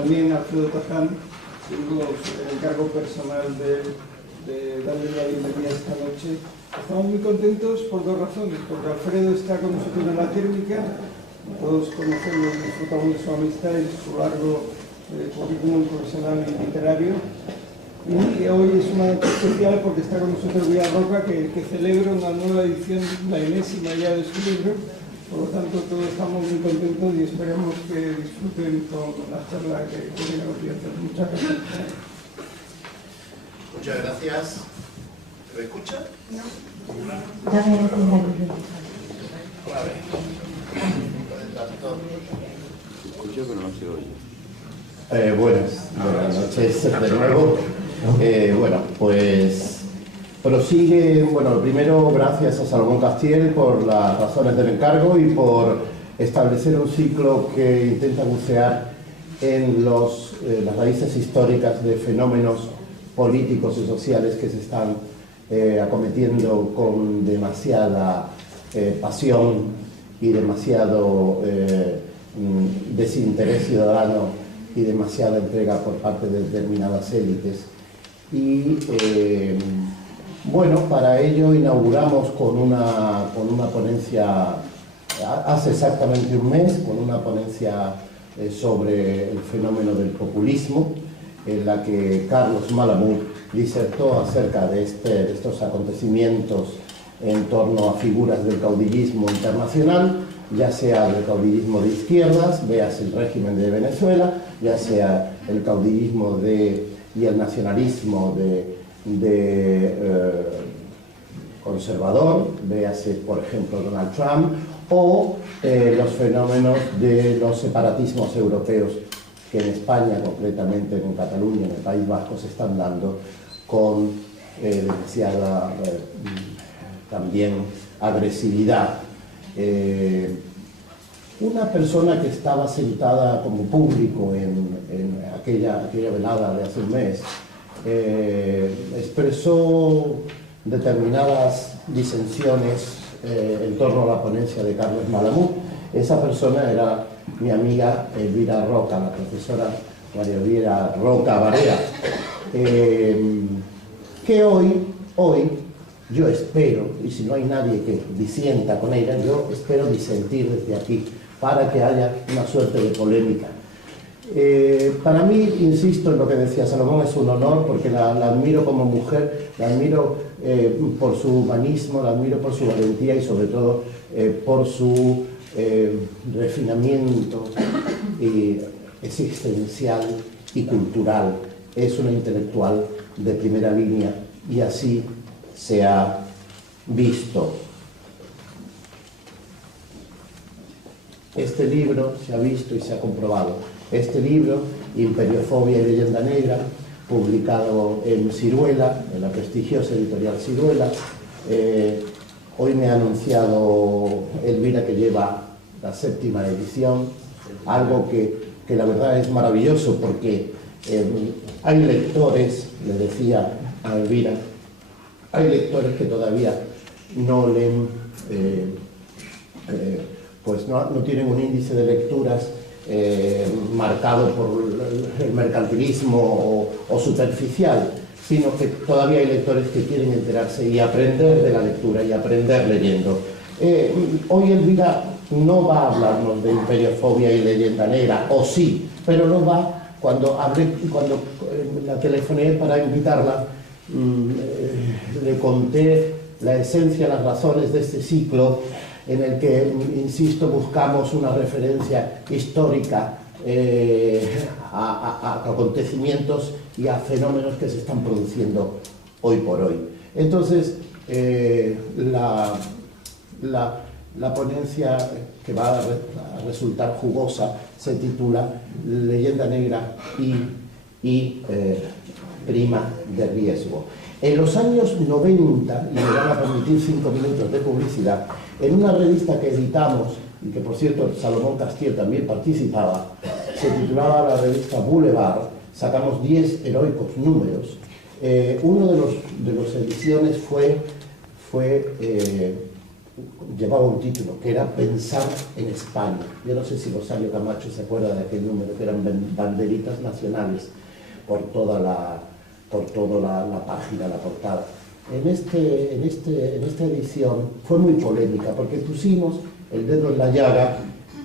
También Alfredo Taján, tengo el encargo personal de darle la bienvenida esta noche. Estamos muy contentos por dos razones, porque Alfredo está con nosotros en la térmica, todos conocemos y disfrutamos de su amistad y su largo currículum profesional y literario. Y hoy es una noche especial porque está con nosotros Villarroca, que celebra una nueva edición, la enésima ya de su libro. Por lo tanto, todos estamos muy contentos y esperamos que disfruten con la charla que viene a hacer. Muchas gracias. Muchas gracias. ¿Se me escucha? No. Escucho, pero no se oye. Buenas noches de nuevo. Bueno, pues prosigue, bueno, primero gracias a Salomón Castiel por las razones del encargo y por establecer un ciclo que intenta bucear en las raíces históricas de fenómenos políticos y sociales que se están acometiendo con demasiada pasión y demasiado desinterés ciudadano y demasiada entrega por parte de determinadas élites. Y bueno, para ello inauguramos con una ponencia hace exactamente un mes, con una ponencia sobre el fenómeno del populismo, en la que Carlos Malamud disertó acerca de estos acontecimientos en torno a figuras del caudillismo internacional, ya sea el caudillismo de izquierdas, véase el régimen de Venezuela, ya sea el caudillismo y el nacionalismo conservador, véase por ejemplo Donald Trump, o los fenómenos de los separatismos europeos que en España, concretamente en Cataluña, en el País Vasco, se están dando con demasiada también agresividad. Una persona que estaba sentada como público en aquella velada de hace un mes expresó determinadas disensiones en torno a la ponencia de Carlos Malamud. Esa persona era mi amiga Elvira Roca, la profesora María Elvira Roca Barea, que hoy yo espero, y si no hay nadie que disienta con ella, yo espero disentir desde aquí para que haya una suerte de polémica. Para mí, insisto en lo que decía Salomón, es un honor porque la admiro como mujer, la admiro por su humanismo, la admiro por su valentía y sobre todo por su refinamiento existencial y cultural. Es una intelectual de primera línea y así se ha visto. Este libro se ha visto y se ha comprobado. Este libro, Imperiofobia y leyenda negra, publicado en Siruela, en la prestigiosa editorial Siruela. Hoy me ha anunciado Elvira que lleva la 7ª edición, algo que la verdad es maravilloso porque hay lectores, le decía a Elvira, hay lectores que todavía no leen, pues no tienen un índice de lecturas marcado por el mercantilismo o superficial, sino que todavía hay lectores que quieren enterarse y aprender de la lectura y aprender leyendo. Hoy Elvira no va a hablarnos de imperiofobia y leyenda negra, o sí, pero no va, cuando la telefoné para invitarla, le conté la esencia, las razones de este ciclo, en el que, insisto, buscamos una referencia histórica a acontecimientos y a fenómenos que se están produciendo hoy por hoy. Entonces, la ponencia que va a resultar jugosa se titula Leyenda negra y prima de riesgo. En los años 90, y me van a permitir 5 minutos de publicidad, en una revista que editamos, y que por cierto Salomón Castiel también participaba, se titulaba la revista Boulevard, sacamos 10 heroicos números. Uno de las ediciones fue llevaba un título que era Pensar en España. Yo no sé si Rosario Camacho se acuerda de aquel número, que eran banderitas nacionales por toda la página, la portada. En esta edición fue muy polémica porque pusimos el dedo en la llaga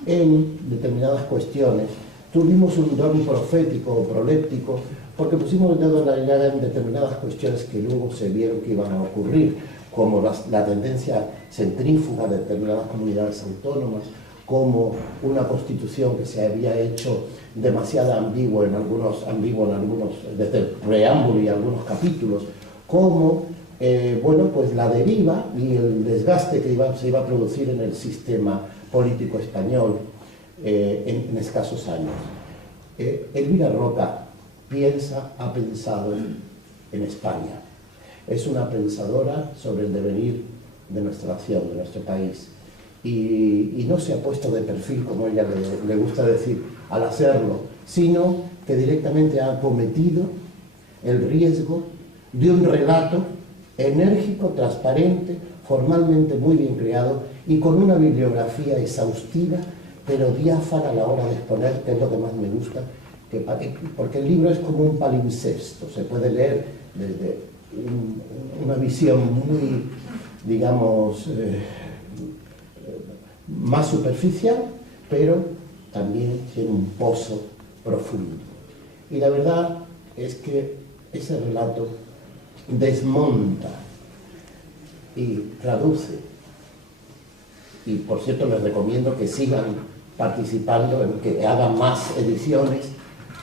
en determinadas cuestiones. Tuvimos un don profético o proléptico porque pusimos el dedo en la llaga en determinadas cuestiones que luego se vieron que iban a ocurrir, como la tendencia centrífuga de determinadas comunidades autónomas, como una constitución que se había hecho demasiado ambigua desde el preámbulo y algunos capítulos, como bueno, pues la deriva y el desgaste que se iba a producir en el sistema político español en escasos años. Elvira Roca ha pensado en España. Es una pensadora sobre el devenir de nuestra nación, de nuestro país. Y no se ha puesto de perfil, como ella le gusta decir, al hacerlo, sino que directamente ha cometido el riesgo de un relato enérgico, transparente, formalmente muy bien creado y con una bibliografía exhaustiva, pero diáfana a la hora de exponer, que es lo que más me gusta, porque el libro es como un palimpsesto, se puede leer desde una visión muy, digamos, más superficial, pero también tiene un pozo profundo. Y la verdad es que ese relato desmonta y traduce, y por cierto les recomiendo que sigan participando, en que hagan más ediciones,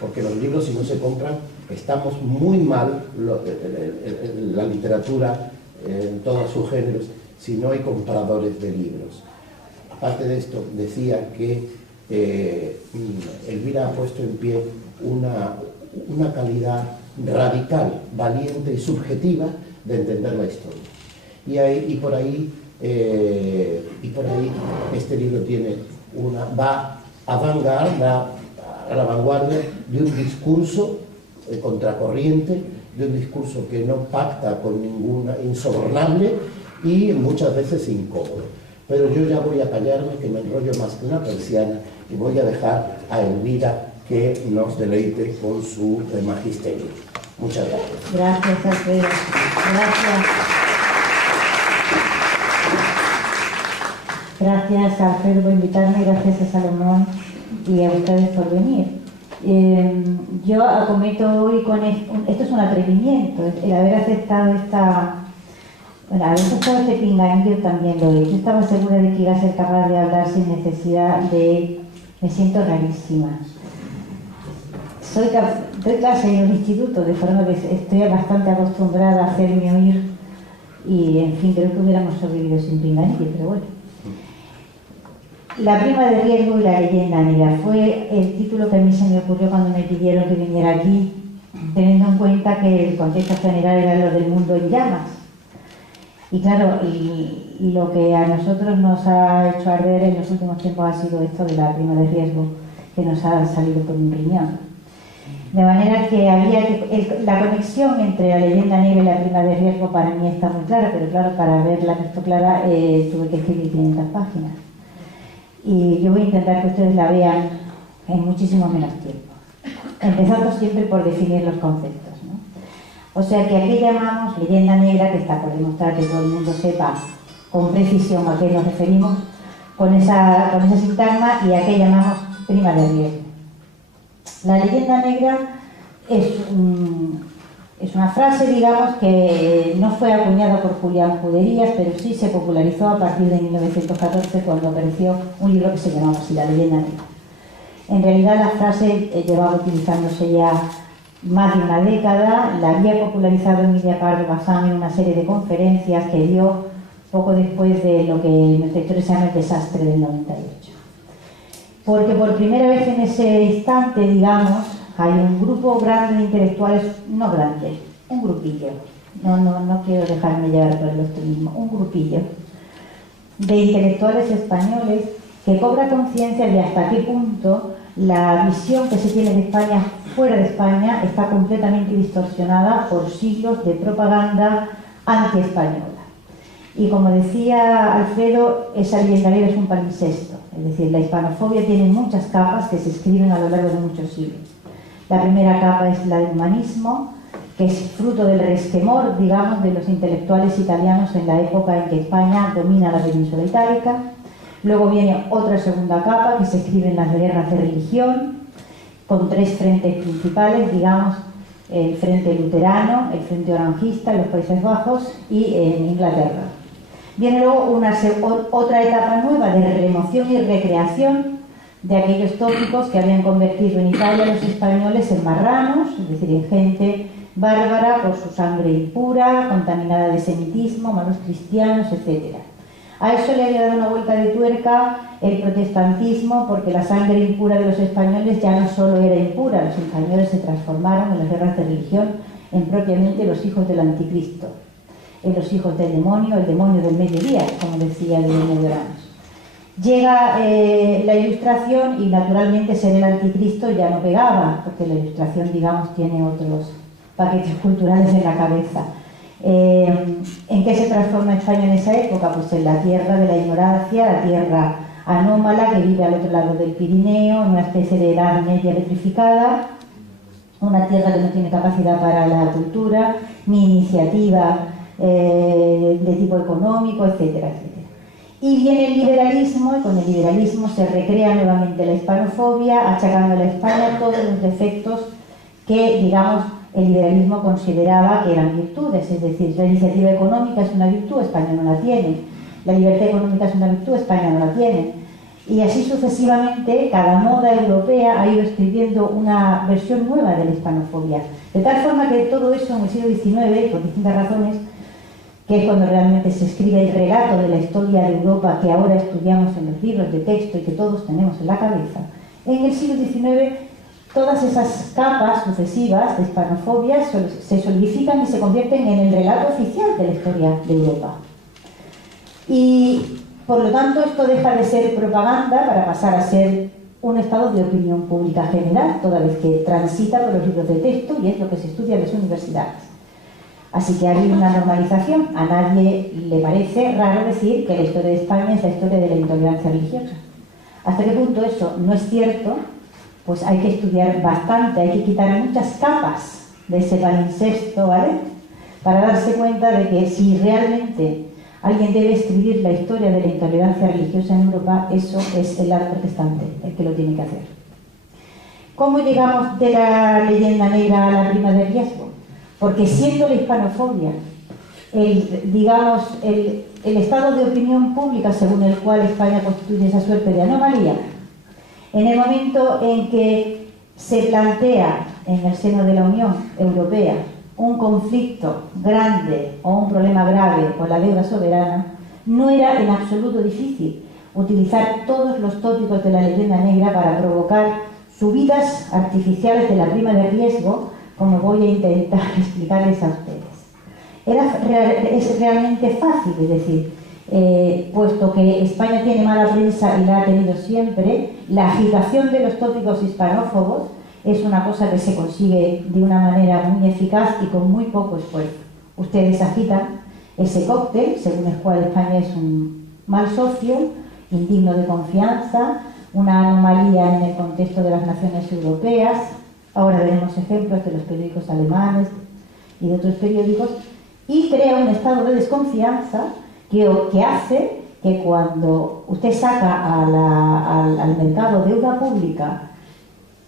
porque los libros, si no se compran, estamos muy mal, la literatura en todos sus géneros, si no hay compradores de libros. Aparte de esto, decía que Elvira ha puesto en pie una calidad radical, valiente y subjetiva de entender la historia. Y por ahí este libro va a la vanguardia de un discurso contracorriente, de un discurso que no pacta con ninguna, insobornable y muchas veces incómodo. Pero yo ya voy a callarme, que me enrollo más que una persiana, y voy a dejar a Elvira que nos deleite con su magisterio. Muchas gracias. Gracias, Alfredo. Gracias. Gracias, Alfredo, por invitarme, gracias a Salomón y a ustedes por venir. Yo acometo hoy esto es un atrevimiento, el haber aceptado este pinganillo también lo he. Yo estaba segura de que iba a ser capaz de hablar sin necesidad de... Me siento rarísima. Doy clase en un instituto, de forma que estoy bastante acostumbrada a hacerme oír y, en fin, creo que hubiéramos sobrevivido sin pinganillo, pero bueno. La prima de riesgo y la leyenda negra fue el título que a mí se me ocurrió cuando me pidieron que viniera aquí, teniendo en cuenta que el contexto general era lo del mundo en llamas. Y claro, y lo que a nosotros nos ha hecho arder en los últimos tiempos ha sido esto de la prima de riesgo, que nos ha salido por un riñón. De manera que la conexión entre la leyenda negra y la prima de riesgo para mí está muy clara, pero claro, para verla esto clara tuve que escribir 500 páginas. Y yo voy a intentar que ustedes la vean en muchísimo menos tiempo, empezando siempre por definir los conceptos, ¿no? O sea que aquí llamamos leyenda negra, que está por demostrar que todo el mundo sepa con precisión a qué nos referimos con esa sintagma, y a qué llamamos prima de riesgo. La leyenda negra es una frase, digamos, que no fue acuñada por Julián Juderías, pero sí se popularizó a partir de 1914, cuando apareció un libro que se llamaba así, La leyenda negra. En realidad la frase llevaba utilizándose ya más de una década, la había popularizado Emilia Pardo Bazán en una serie de conferencias que dio poco después de lo que en nuestra historia se llama el desastre del 98. Porque por primera vez en ese instante, digamos, hay un grupo grande de intelectuales, no grande, un grupillo, no quiero dejarme llevar por el optimismo, un grupillo de intelectuales españoles que cobra conciencia de hasta qué punto la visión que se tiene de España fuera de España está completamente distorsionada por siglos de propaganda anti-española. Y como decía Alfredo, esa leyenda negra es un palimpsesto, es decir, la hispanofobia tiene muchas capas que se escriben a lo largo de muchos siglos. La primera capa es la del humanismo, que es fruto del resquemor, digamos, de los intelectuales italianos en la época en que España domina la península itálica. Luego viene otra segunda capa que se escribe en las guerras de religión, con tres frentes principales, digamos, el frente luterano, el frente orangista en los Países Bajos y en Inglaterra. Viene luego otra etapa nueva de remoción y recreación de aquellos tópicos que habían convertido en Italia a los españoles en marranos, es decir, en gente bárbara por su sangre impura, contaminada de semitismo, malos cristianos, etc. A eso le había dado una vuelta de tuerca el protestantismo, porque la sangre impura de los españoles ya no solo era impura, los españoles se transformaron en las guerras de religión en propiamente los hijos del anticristo, en los hijos del demonio, el demonio del mediodía, como decía el Guillermo de Oranos. Llega la Ilustración y naturalmente ser el anticristo ya no pegaba, porque la Ilustración, digamos, tiene otros paquetes culturales en la cabeza. ¿En qué se transforma España en esa época? Pues en la tierra de la ignorancia, la tierra anómala que vive al otro lado del Pirineo, en una especie de edad media electrificada, una tierra que no tiene capacidad para la cultura, ni iniciativa de tipo económico, etcétera, etcétera. Y viene el liberalismo, y con el liberalismo se recrea nuevamente la hispanofobia, achacando a la España todos los defectos que, digamos, el liberalismo consideraba que eran virtudes, es decir, la iniciativa económica es una virtud, España no la tiene, la libertad económica es una virtud, España no la tiene. Y así sucesivamente, cada moda europea ha ido escribiendo una versión nueva de la hispanofobia. De tal forma que todo eso en el siglo XIX, por distintas razones, que es cuando realmente se escribe el relato de la historia de Europa que ahora estudiamos en los libros de texto y que todos tenemos en la cabeza, en el siglo XIX todas esas capas sucesivas de hispanofobia se solidifican y se convierten en el relato oficial de la historia de Europa. Y por lo tanto esto deja de ser propaganda para pasar a ser un estado de opinión pública general, toda vez que transita por los libros de texto y es lo que se estudia en las universidades. Así que ha habido una normalización. A nadie le parece raro decir que la historia de España es la historia de la intolerancia religiosa. ¿Hasta qué punto eso no es cierto? Pues hay que estudiar bastante, hay que quitar muchas capas de ese palimpsesto, ¿vale? Para darse cuenta de que si realmente alguien debe escribir la historia de la intolerancia religiosa en Europa, eso es el lado protestante el que lo tiene que hacer. ¿Cómo llegamos de la leyenda negra a la prima de riesgo? Porque siendo la hispanofobia, el estado de opinión pública según el cual España constituye esa suerte de anomalía, en el momento en que se plantea en el seno de la Unión Europea un conflicto grande o un problema grave con la deuda soberana, no era en absoluto difícil utilizar todos los tópicos de la leyenda negra para provocar subidas artificiales de la prima de riesgo, como voy a intentar explicarles a ustedes. Es realmente fácil, es decir, puesto que España tiene mala prensa y la ha tenido siempre, la agitación de los tópicos hispanófobos es una cosa que se consigue de una manera muy eficaz y con muy poco esfuerzo. Ustedes agitan ese cóctel, según el cual España es un mal socio, indigno de confianza, una anomalía en el contexto de las naciones europeas. Ahora veremos ejemplos de los periódicos alemanes y de otros periódicos, y crea un estado de desconfianza que hace que cuando usted saca al mercado deuda pública,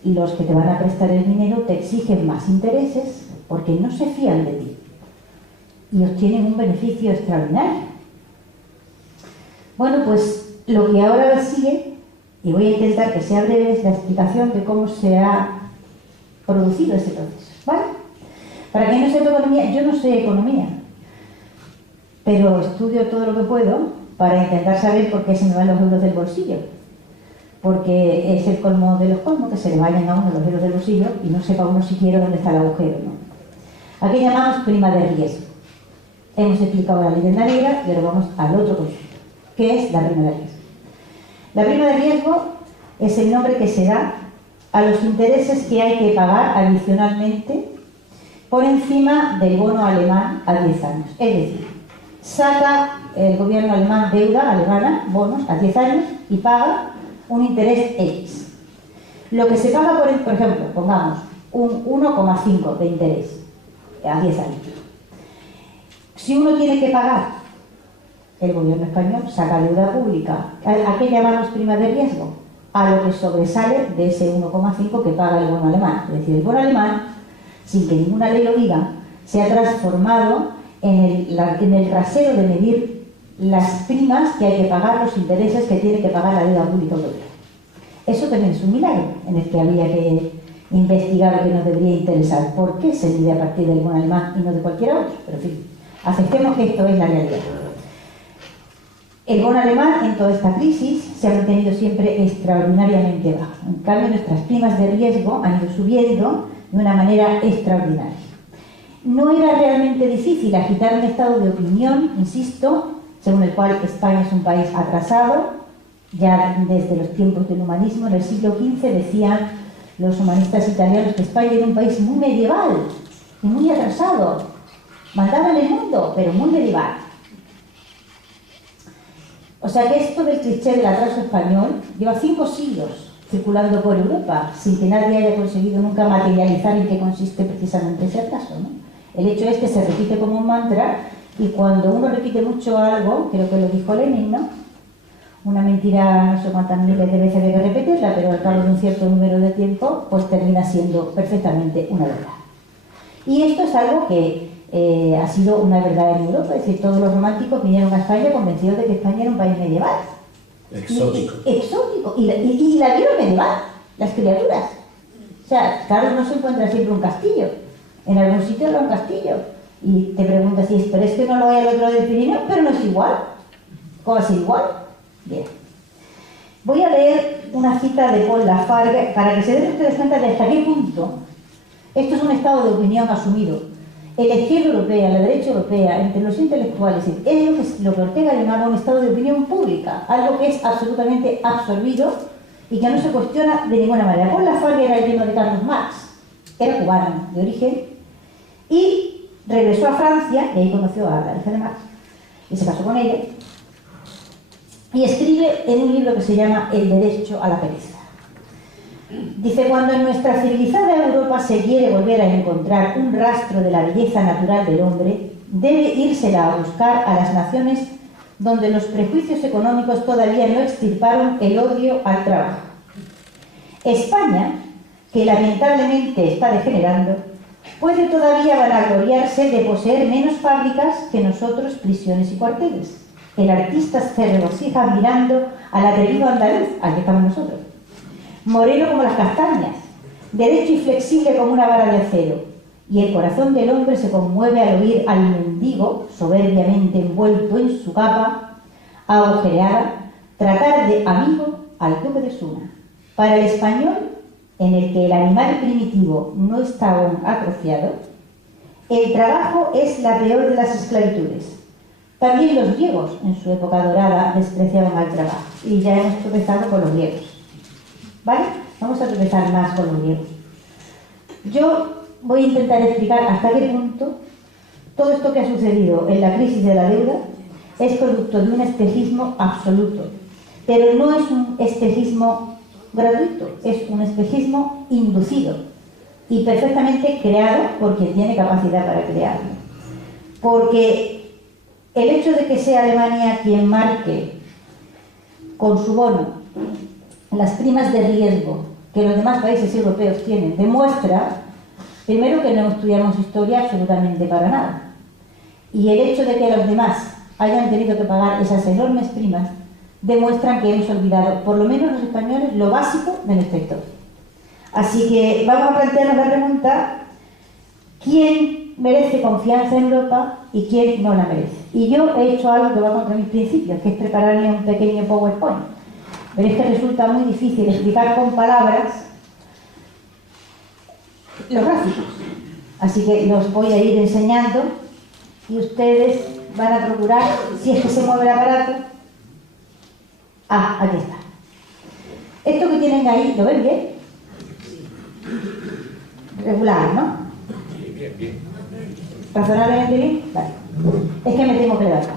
los que te van a prestar el dinero te exigen más intereses porque no se fían de ti y obtienen un beneficio extraordinario. Bueno, pues lo que ahora sigue, y voy a intentar que sea breve, es la explicación de cómo se ha producido ese proceso, ¿vale? Para quien no sepa economía, yo no sé economía, pero estudio todo lo que puedo para intentar saber por qué se me van los euros del bolsillo, porque es el colmo de los colmos que se le vayan a uno los euros del bolsillo y no sepa uno siquiera dónde está el agujero, ¿no? Aquí llamamos prima de riesgo. Hemos explicado la leyenda negra y ahora vamos al otro concepto, que es la prima de riesgo. La prima de riesgo es el nombre que se da a los intereses que hay que pagar adicionalmente por encima del bono alemán a 10 años. Es decir, saca el gobierno alemán deuda alemana, bonos, a 10 años y paga un interés X. Lo que se paga, por ejemplo, pongamos un 1,5 de interés a 10 años. Si uno tiene que pagar, el gobierno español saca deuda pública. ¿A qué llamamos prima de riesgo? A lo que sobresale de ese 1,5 que paga el bono alemán. Es decir, el bono alemán, sin que ninguna ley lo diga, se ha transformado en el rasero de medir las primas que hay que pagar, los intereses que tiene que pagar la deuda pública europea. Eso también es un milagro en el que había que investigar lo que nos debería interesar. ¿Por qué se mide a partir del bono alemán y no de cualquier otro? Pero en fin, aceptemos que esto es la realidad. El bono alemán en toda esta crisis se ha mantenido siempre extraordinariamente bajo. En cambio, nuestras primas de riesgo han ido subiendo de una manera extraordinaria. No era realmente difícil agitar un estado de opinión, insisto, según el cual España es un país atrasado. Ya desde los tiempos del humanismo, en el siglo XV, decían los humanistas italianos que España era un país muy medieval y muy atrasado. Mandaba en el mundo, pero muy medieval. O sea que esto del cliché del atraso español lleva 5 siglos circulando por Europa, sin que nadie haya conseguido nunca materializar en qué consiste precisamente ese atraso, ¿no? El hecho es que se repite como un mantra, y cuando uno repite mucho algo, creo que lo dijo Lenin, ¿no? Una mentira, no sé cuántas miles de veces hay que repetirla, pero al cabo de un cierto número de tiempo, pues termina siendo perfectamente una verdad. Y esto es algo que ha sido una verdad en Europa, es decir, todos los románticos vinieron a España convencidos de que España era un país medieval. Exótico. Exótico. Y la vieron medieval, las criaturas. O sea, claro, no se encuentra siempre un castillo. En algún sitio habrá un castillo. Y te preguntas, pero es que no lo hay al otro lado del Pirineo, pero no es igual. ¿Cómo es igual? Bien. Voy a leer una cita de Paul Lafargue para que se den ustedes cuenta de hasta qué punto esto es un estado de opinión asumido. En la izquierda europea, la derecha europea, entre los intelectuales, es lo que Ortega llamaba un estado de opinión pública, algo que es absolutamente absorbido y que no se cuestiona de ninguna manera. Paul Lafargue era el primo de Carlos Marx, era cubano de origen y regresó a Francia, y ahí conoció a la hija de Marx y se casó con ella, y escribe en un libro que se llama El derecho a la pereza. Dice: cuando en nuestra civilizada Europa se quiere volver a encontrar un rastro de la belleza natural del hombre, debe írsela a buscar a las naciones donde los prejuicios económicos todavía no extirparon el odio al trabajo. España, que lamentablemente está degenerando, puede todavía vanagloriarse de poseer menos fábricas que nosotros prisiones y cuarteles. El artista se regocija mirando al atrevido andaluz, al que estamos nosotros, moreno como las castañas, derecho y flexible como una vara de acero, y el corazón del hombre se conmueve al oír al mendigo, soberbiamente envuelto en su capa agujereada, tratar de amigo al duque de Suna. Para el español, en el que el animal primitivo no está aún atrofiado, el trabajo es la peor de las esclavitudes. También los griegos, en su época dorada, despreciaban al trabajo, y ya hemos tropezado con los griegos. ¿Vale? Vamos a tropezar más con los griegos. Yo voy a intentar explicar hasta qué punto todo esto que ha sucedido en la crisis de la deuda es producto de un espejismo absoluto. Pero no es un espejismo gratuito, es un espejismo inducido y perfectamente creado por quien tiene capacidad para crearlo. Porque el hecho de que sea Alemania quien marque con su bono las primas de riesgo que los demás países europeos tienen, demuestra, primero, que no estudiamos historia absolutamente para nada. Y el hecho de que los demás hayan tenido que pagar esas enormes primas demuestran que hemos olvidado, por lo menos los españoles, lo básico de nuestra historia. Así que vamos a plantearnos la pregunta: ¿quién merece confianza en Europa y quién no la merece? Y yo he hecho algo que va contra mis principios, que es prepararme un pequeño PowerPoint. Pero es que resulta muy difícil explicar con palabras los gráficos. Así que los voy a ir enseñando y ustedes van a procurar, si es que se mueve el aparato. Ah, aquí está. Esto que tienen ahí, ¿lo ven bien? Regular, ¿no? Bien, bien. ¿Razonablemente bien? Vale. Es que me tengo que levantar.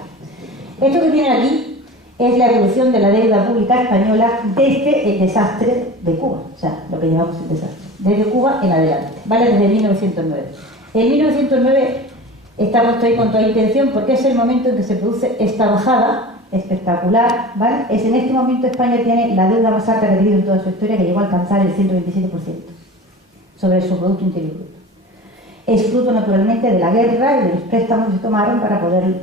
Esto que tienen aquí es la evolución de la deuda pública española desde el desastre de Cuba, o sea, lo que llamamos el desastre, desde Cuba en adelante, ¿vale? Desde 1909. En 1909 está puesto ahí con toda intención porque es el momento en que se produce esta bajada espectacular, ¿vale? Es en este momento España tiene la deuda más alta que ha tenido en toda su historia, que llegó a alcanzar el 127% sobre su Producto Interior Bruto. Es fruto naturalmente de la guerra y de los préstamos que se tomaron para poder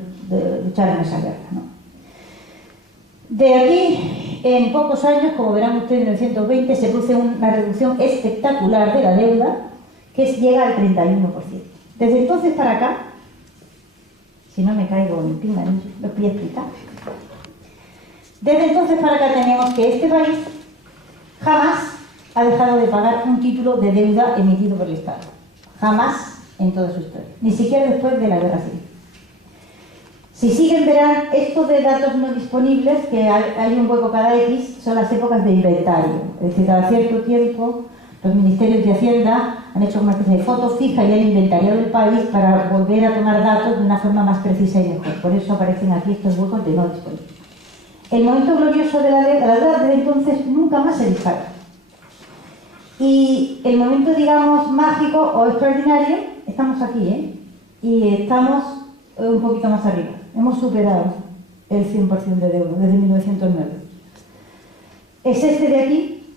luchar en esa guerra, ¿no? De aquí, en pocos años, como verán ustedes, en 1920 se produce una reducción espectacular de la deuda que llega al 31%. Desde entonces para acá, si no me caigo en clima, lo voy a explicar. Desde entonces para acá tenemos que este país jamás ha dejado de pagar un título de deuda emitido por el Estado. Jamás en toda su historia. Ni siquiera después de la Guerra Civil. Si siguen, verán estos de datos no disponibles, que hay un hueco cada X, son las épocas de inventario. Es decir, cada cierto tiempo los ministerios de Hacienda han hecho una especie de foto fija y han inventariado el país para volver a tomar datos de una forma más precisa y mejor. Por eso aparecen aquí estos huecos de no disponibles. El momento glorioso de la deuda desde entonces nunca más se dispara. Y el momento, digamos, mágico o extraordinario, estamos aquí, ¿eh? Y estamos un poquito más arriba. Hemos superado el 100% de deuda desde 1909. Es este de aquí,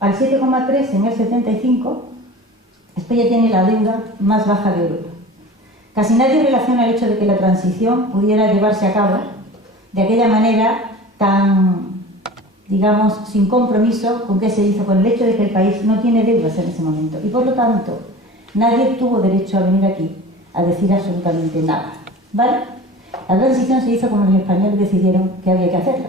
al 7,3 en el 75, España tiene la deuda más baja de Europa. Casi nadie relaciona el hecho de que la transición pudiera llevarse a cabo de aquella manera tan, digamos, sin compromiso con qué se hizo, con el hecho de que el país no tiene deudas en ese momento. Y por lo tanto, nadie tuvo derecho a venir aquí a decir absolutamente nada, ¿vale? La transición se hizo como los españoles decidieron que había que hacerla,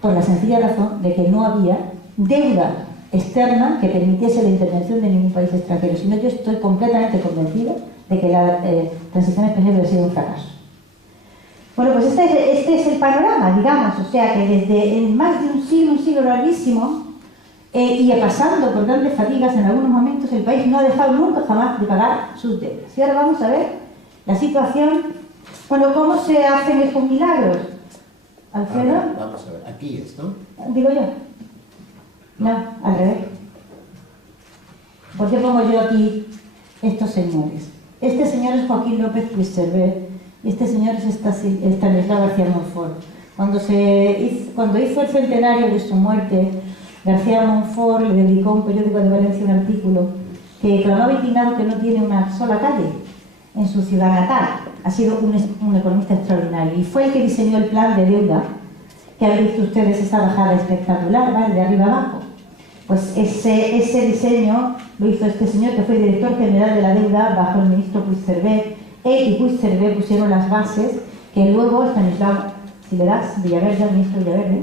por la sencilla razón de que no había deuda externa que permitiese la intervención de ningún país extranjero. Si no, yo estoy completamente convencida de que la transición española había sido un fracaso. Bueno, pues este es el panorama, digamos, o sea que desde en más de un siglo larguísimo, y pasando por grandes fatigas en algunos momentos, el país no ha dejado nunca jamás de pagar sus deudas. Y ahora vamos a ver la situación, bueno, cómo se hacen estos milagros. ¿Alfredo? Vamos a ver, aquí es, ¿no? Digo yo. No, al revés. ¿Por qué pongo yo aquí estos señores? Este señor es Joaquín López Puigcerver y este señor es Estanislao García Montfort. Cuando hizo el centenario de su muerte, García Montfort le dedicó a un periódico de Valencia un artículo que clamaba indignado que no tiene una sola calle en su ciudad natal. Ha sido un economista extraordinario y fue el que diseñó el plan de deuda que han visto ustedes, esa bajada espectacular, ¿vale? De arriba abajo. Pues ese diseño lo hizo este señor que fue director general de la deuda bajo el ministro Puigcerver. Él y Puigcerver pusieron las bases que luego Estanislao, si le das, Villaverde, el ministro Villaverde,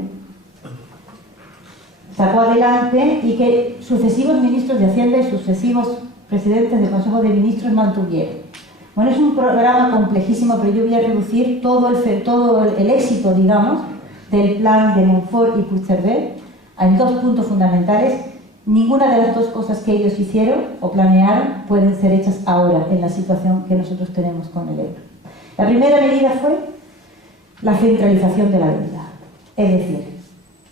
sacó adelante y que sucesivos ministros de Hacienda y sucesivos presidentes del Consejo de Ministros mantuvieron. Bueno, es un programa complejísimo, pero yo voy a reducir todo el éxito, digamos, del plan de Montfort y Puigcerver en dos puntos fundamentales. Ninguna de las dos cosas que ellos hicieron o planearon pueden ser hechas ahora en la situación que nosotros tenemos con el euro. La primera medida fue la centralización de la deuda. Es decir,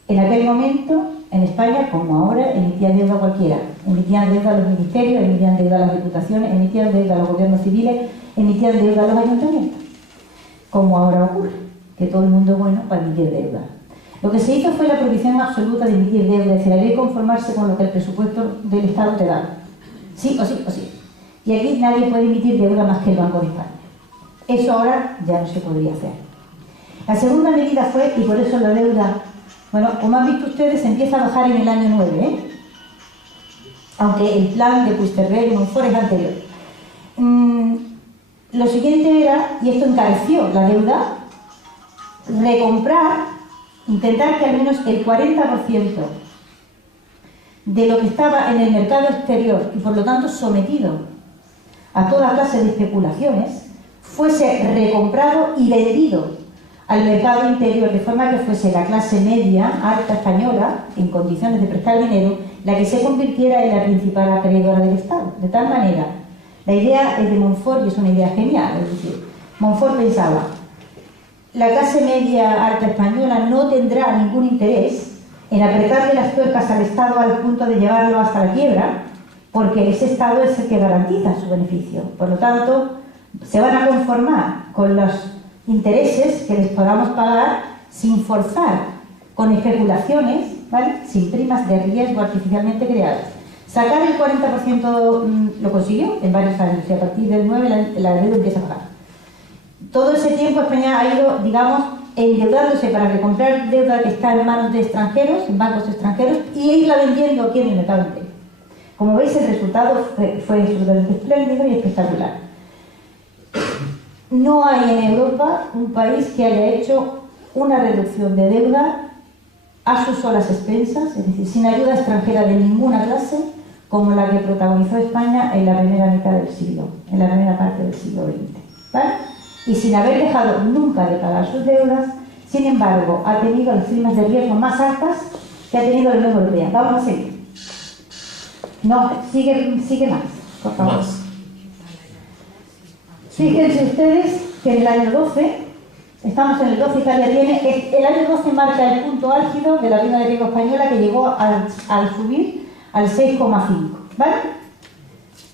en aquel momento, en España, como ahora, emitían deuda cualquiera. Emitían deuda a los ministerios, emitían deuda a las diputaciones, emitían deuda a los gobiernos civiles, emitían deuda a los ayuntamientos. Como ahora ocurre, que todo el mundo es bueno para emitir deuda. Lo que se hizo fue la prohibición absoluta de emitir deuda, es decir, había que conformarse con lo que el presupuesto del Estado te da. Sí o sí o sí. Y aquí nadie puede emitir deuda más que el Banco de España. Eso ahora ya no se podría hacer. La segunda medida fue, y por eso la deuda, bueno, como han visto ustedes, empieza a bajar en el año 9, ¿eh? Aunque el plan de Puigcerver y Montfort es anterior. Lo siguiente era, y esto encareció la deuda, recomprar, intentar que al menos el 40% de lo que estaba en el mercado exterior y por lo tanto sometido a toda clase de especulaciones fuese recomprado y vendido al mercado interior, de forma que fuese la clase media, alta española, en condiciones de prestar dinero, la que se convirtiera en la principal acreedora del Estado. De tal manera, la idea es de Montfort y es una idea genial, es decir, Montfort pensaba: la clase media alta española no tendrá ningún interés en apretarle las tuercas al Estado al punto de llevarlo hasta la quiebra, porque ese Estado es el que garantiza su beneficio. Por lo tanto, se van a conformar con los intereses que les podamos pagar sin forzar, con especulaciones, ¿vale?, sin primas de riesgo artificialmente creadas. Sacar el 40% lo consiguió en varios años, y a partir del 9 la deuda empieza a pagar. Todo ese tiempo España ha ido, digamos, endeudándose para recomprar deuda que está en manos de extranjeros, en bancos extranjeros, y irla vendiendo aquí en el mercado entero. Como veis, el resultado fue absolutamente espléndido y espectacular. No hay en Europa un país que haya hecho una reducción de deuda a sus solas expensas, es decir, sin ayuda extranjera de ninguna clase, como la que protagonizó España en la primera mitad del siglo, en la primera parte del siglo XX, ¿vale? Y sin haber dejado nunca de pagar sus deudas. Sin embargo, ha tenido las primas de riesgo más altas que ha tenido la Unión Europea. Vamos a seguir. No, sigue más, por favor. Más. Fíjense ustedes que en el año 12, estamos en el 12, Italia tiene, el año 12 marca el punto álgido de la prima de riesgo española, que llegó al subir al 6,5, ¿vale?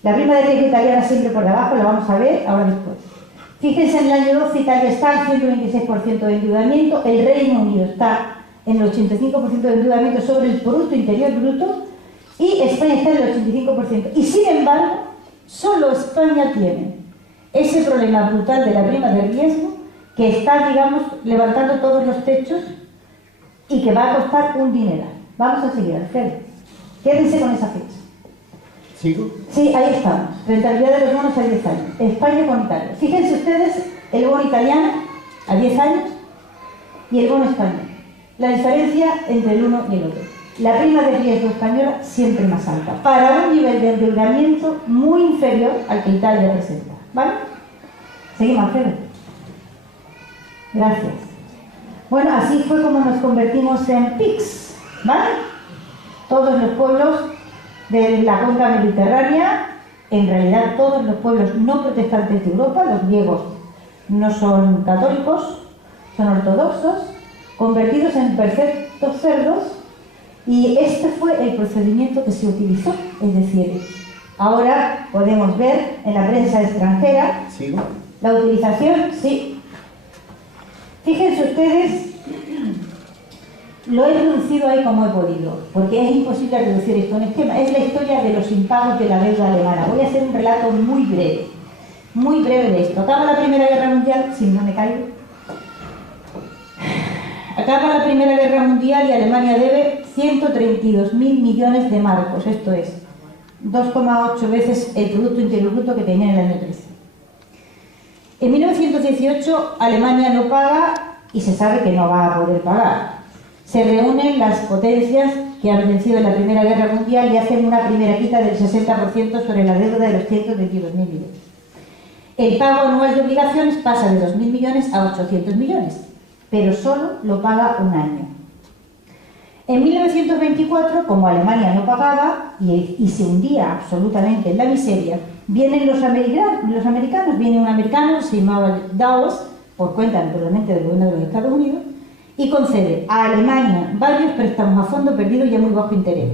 La prima de riesgo italiana siempre por debajo, la vamos a ver ahora después. Fíjense, en el año 12 Italia está al 126% de endeudamiento, el Reino Unido está en el 85% de endeudamiento sobre el Producto Interior Bruto, y España está en el 85%. Y sin embargo, solo España tiene ese problema brutal de la prima de riesgo, que está, digamos, levantando todos los techos y que va a costar un dineral. Vamos a seguir, Alfredo. Quédense con esa fecha. ¿Sigo? Sí, ahí estamos. Rentabilidad de los bonos a 10 años. España con Italia. Fíjense ustedes el bono italiano a 10 años y el bono español. La diferencia entre el uno y el otro. La prima de riesgo española siempre más alta, para un nivel de endeudamiento muy inferior al que Italia presenta. ¿Vale? Seguimos, Alfredo. Gracias. Bueno, así fue como nos convertimos en PIGS, ¿vale? Todos los pueblos de la cuenca mediterránea, en realidad todos los pueblos no protestantes de Europa, los griegos no son católicos, son ortodoxos, convertidos en perfectos cerdos, y este fue el procedimiento que se utilizó. Es decir, ahora podemos ver en la prensa extranjera ¿Sigo? la utilización, sí. Fíjense ustedes, lo he reducido ahí como he podido, porque es imposible reducir esto en esquema. Es la historia de los impagos de la deuda alemana. Voy a hacer un relato muy breve de esto. Acaba la Primera Guerra Mundial, si no me caigo. Acaba la Primera Guerra Mundial y Alemania debe 132.000 millones de marcos, esto es 2,8 veces el Producto Interior Bruto que tenía en el año 13. En 1918 Alemania no paga y se sabe que no va a poder pagar. Se reúnen las potencias que han vencido en la Primera Guerra Mundial y hacen una primera quita del 60% sobre la deuda de los 132.000 millones. El pago anual de obligaciones pasa de 2.000 millones a 800 millones, pero solo lo paga un año. En 1924, como Alemania no pagaba y se hundía absolutamente en la miseria, vienen los americanos, viene un americano, se llamaba Dawes, por cuenta naturalmente del gobierno de los Estados Unidos, y concede a Alemania varios préstamos a fondo perdido y a muy bajo interés.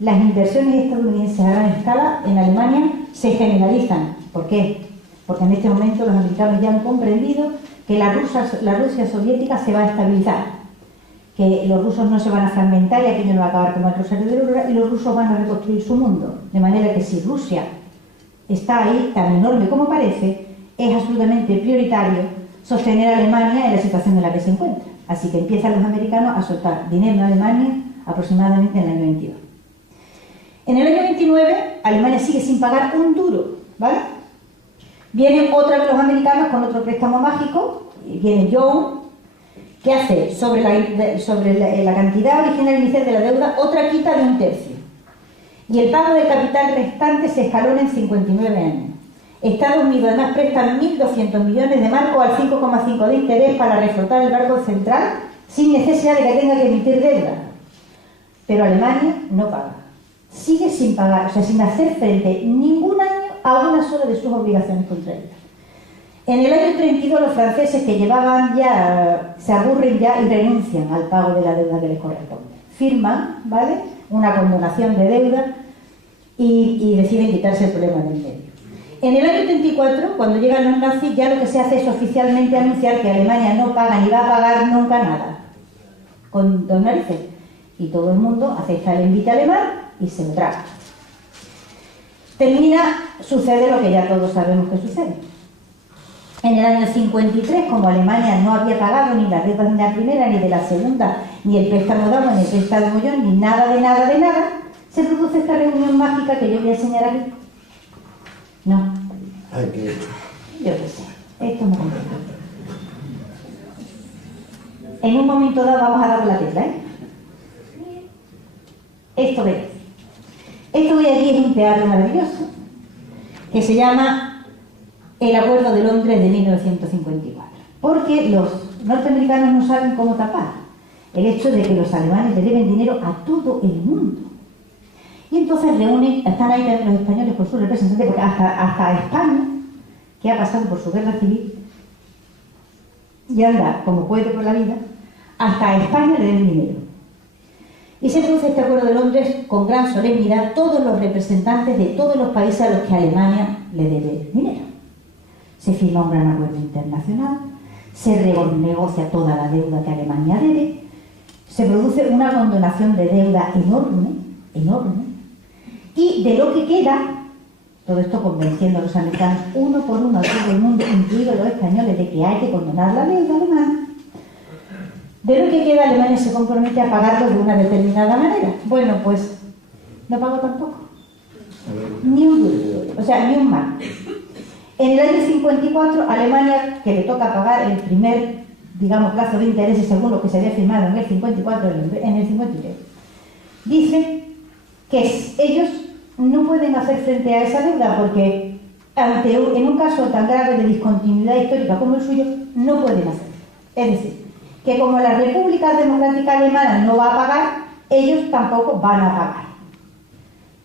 Las inversiones estadounidenses a gran escala en Alemania se generalizan. ¿Por qué? Porque en este momento los americanos ya han comprendido que la Rusia soviética se va a estabilizar, que los rusos no se van a fragmentar y aquello no va a acabar como el Rosario de Aurora, y los rusos van a reconstruir su mundo. De manera que si Rusia está ahí, tan enorme como parece, es absolutamente prioritario sostener a Alemania en la situación en la que se encuentra. Así que empiezan los americanos a soltar dinero en Alemania aproximadamente en el año 22. En el año 29, Alemania sigue sin pagar un duro, ¿vale? Vienen otra vez los americanos con otro préstamo mágico, viene Young, que hace sobre la cantidad original inicial de la deuda otra quita de 1/3. Y el pago del capital restante se escalona en 59 años. Estados Unidos además presta 1.200 millones de marcos al 5,5 de interés para reflotar el Banco Central sin necesidad de que tenga que emitir deuda. Pero Alemania no paga. Sigue sin pagar, o sea, sin hacer frente ningún año a una sola de sus obligaciones contraídas. En el año 32 los franceses que llevaban ya, se aburren ya y renuncian al pago de la deuda que les corresponde. Firman, ¿vale?, una condonación de deuda y deciden quitarse el problema del medio. En el año 34, cuando llegan los nazis, ya lo que se hace es oficialmente anunciar que Alemania no paga ni va a pagar nunca nada. Con dos narices. Y todo el mundo acepta el envite alemán y se lo traga. Sucede lo que ya todos sabemos que sucede. En el año 53, como Alemania no había pagado ni las deudas de la primera, ni de la segunda, ni el préstamo dado, ni el préstamo yo, ni nada de nada de nada, se produce esta reunión mágica que yo voy a enseñar aquí. No. Ay, que... Yo qué sé. Esto me complica. En un momento dado vamos a dar la tecla, ¿eh? Esto veis. Esto de aquí es un teatro maravilloso que se llama El Acuerdo de Londres de 1954. Porque los norteamericanos no saben cómo tapar el hecho de que los alemanes le deben dinero a todo el mundo. Y entonces reúnen, están ahí también los españoles por su representante, porque hasta España, que ha pasado por su guerra civil, y anda como puede por la vida, hasta a España le deben dinero. Y se produce este Acuerdo de Londres con gran solemnidad, todos los representantes de todos los países a los que Alemania le debe dinero. Se firma un gran acuerdo internacional, se renegocia toda la deuda que Alemania debe, se produce una condonación de deuda enorme, enorme, y de lo que queda, todo esto convenciendo a los americanos uno por uno a todo el mundo, incluidos los españoles, de que hay que condonar la deuda alemana. De lo que queda, Alemania se compromete a pagarlo de una determinada manera. Bueno, pues no pago tampoco. Ni un duro, o sea, ni un marco. En el año 54, Alemania, que le toca pagar el primer, digamos, plazo de intereses según lo que se había firmado en el 54, en el 53, dice que ellos no pueden hacer frente a esa deuda porque en un caso tan grave de discontinuidad histórica como el suyo, no pueden hacerlo. Es decir, que como la República Democrática Alemana no va a pagar, ellos tampoco van a pagar.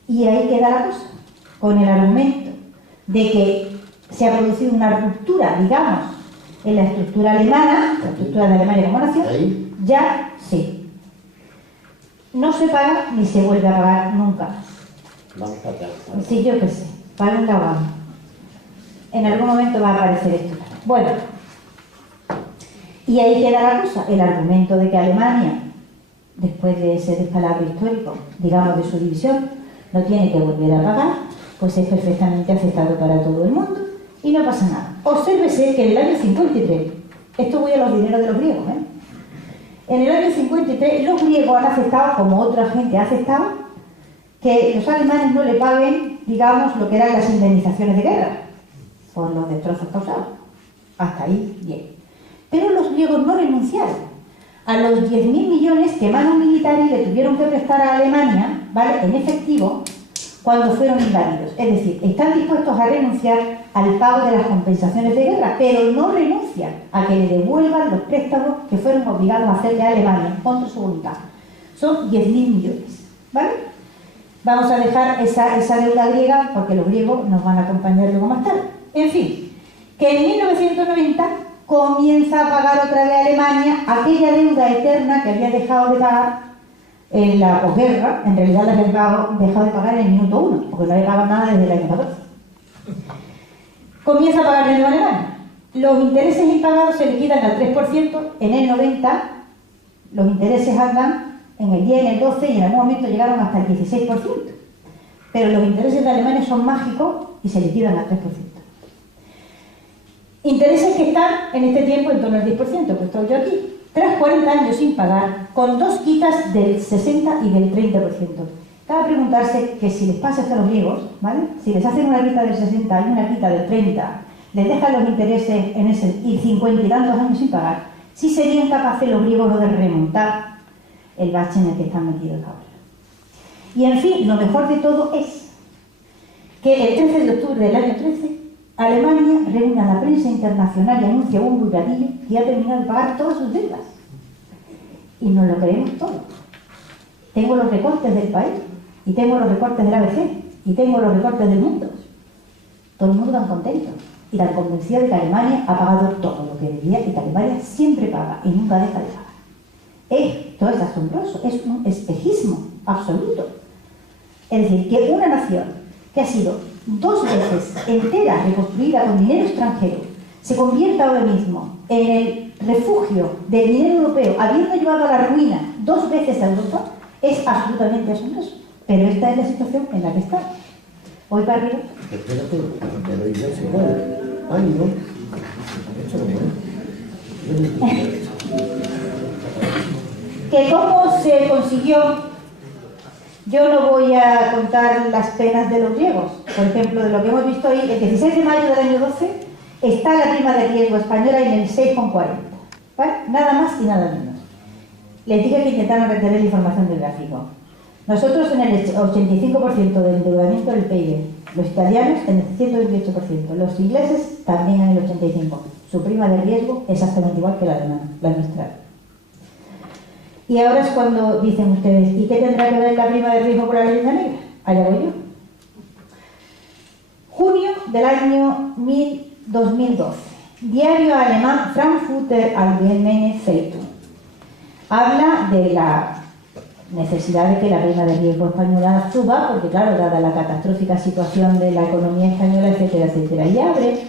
Y ahí queda la cosa, con el argumento de que se ha producido una ruptura, digamos, en la estructura alemana, la estructura de Alemania como nación, ¿ahí? ya sí. No se paga ni se vuelve a pagar nunca más. Vamos para atrás. Sí, yo qué sé, para un lado. En algún momento va a aparecer esto. Bueno, y ahí queda la cosa, el argumento de que Alemania, después de ese descalabro histórico, digamos, de su división, no tiene que volver a pagar, pues es perfectamente aceptado para todo el mundo y no pasa nada. Obsérvese que en el año 53, esto voy a los dineros de los griegos, ¿eh? En el año 53 los griegos han aceptado, como otra gente ha aceptado, que los alemanes no le paguen, digamos, lo que eran las indemnizaciones de guerra, por los destrozos causados. Hasta ahí, bien. Pero los griegos no renunciaron a los 10.000 millones que manos militares le tuvieron que prestar a Alemania, ¿vale?, en efectivo, cuando fueron invadidos. Es decir, están dispuestos a renunciar al pago de las compensaciones de guerra, pero no renuncian a que le devuelvan los préstamos que fueron obligados a hacerle a Alemania contra su voluntad. Son 10.000 millones, ¿vale? Vamos a dejar esa deuda griega porque los griegos nos van a acompañar luego más tarde. En fin, que en 1990 comienza a pagar otra vez Alemania aquella deuda eterna que había dejado de pagar en la posguerra. En realidad la había dejado de pagar en el minuto 1, porque no había pagado nada desde el año 14. Comienza a pagar de nuevo Alemania. Los intereses impagados se liquidan al 3%, en el 90 los intereses andan en el 10, en el 12 y en algún momento llegaron hasta el 16%. Pero los intereses de Alemania son mágicos y se liquidan al 3%. Intereses que están en este tiempo en torno al 10%, pues estoy yo aquí. Tras 40 años sin pagar, con dos quitas del 60 y del 30%. Cabe preguntarse que si les pasa esto a los griegos, ¿vale? Si les hacen una quita del 60 y una quita del 30, les dejan los intereses en ese y 50 y tantos años sin pagar, si serían capaces los griegos de remontar el bache en el que están metidos ahora. Y en fin, lo mejor de todo es que el 13 de octubre del año 13, Alemania reúne a la prensa internacional y anuncia un bugadillo que ha terminado de pagar todas sus deudas. Y nos lo creemos todo. Tengo los recortes del país, y tengo los recortes del ABC, y tengo los recortes del mundo. Todo el mundo tan contento. y tan convencida de que Alemania ha pagado todo lo que debía y que Alemania siempre paga y nunca deja de pagar. Esto es asombroso, es un espejismo absoluto. Es decir, que una nación que ha sido 2 veces entera reconstruida con dinero extranjero se convierta ahora mismo en el refugio del dinero europeo, habiendo llevado a la ruina 2 veces a Europa, es absolutamente asombroso. Pero esta es la situación en la que está. Voy para arriba. Espérate, pero yo se puede. Ay, no. Esto no puede. Que cómo se consiguió, yo no voy a contar las penas de los griegos. Por ejemplo, de lo que hemos visto hoy, el 16 de mayo del año 12 está la prima de riesgo española en el 6,40. ¿Vale? Nada más y nada menos. Les dije que intentaron retener la información del gráfico. Nosotros en el 85% del endeudamiento del PIB, los italianos en el 128%, los ingleses también en el 85%. Su prima de riesgo es exactamente igual que la alemana, la nuestra. Y ahora es cuando dicen ustedes, ¿y qué tendrá que ver la prima de riesgo con la leyenda negra? Allá voy yo. Junio del año 2012. Diario alemán Frankfurter Allgemeine Zeitung. Habla de la necesidad de que la prima de riesgo española suba, porque claro, dada la catastrófica situación de la economía española, etcétera, etcétera. Y abre,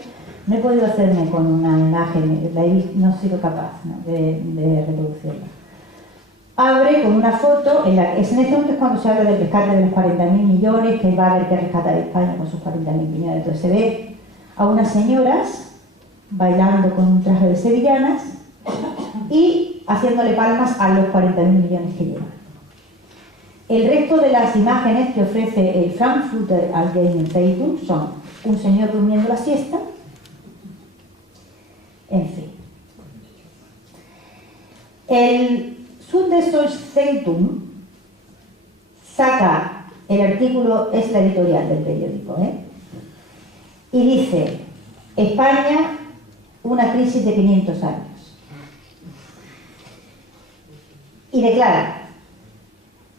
no he podido hacerme con una imagen, no he sido capaz, ¿no?, de reproducirla. Abre con una foto, en este momento es cuando se habla del rescate de los 40.000 millones, que va a haber que rescatar España con sus 40.000 millones. Entonces se ve a unas señoras bailando con un traje de sevillanas y haciéndole palmas a los 40.000 millones que llevan. El resto de las imágenes que ofrece el Frankfurter Allgemeine Zeitung son un señor durmiendo la siesta, en fin. El Süddeutsche Zeitung saca el artículo, es la editorial del periódico, y dice: España, una crisis de 500 años. Y declara: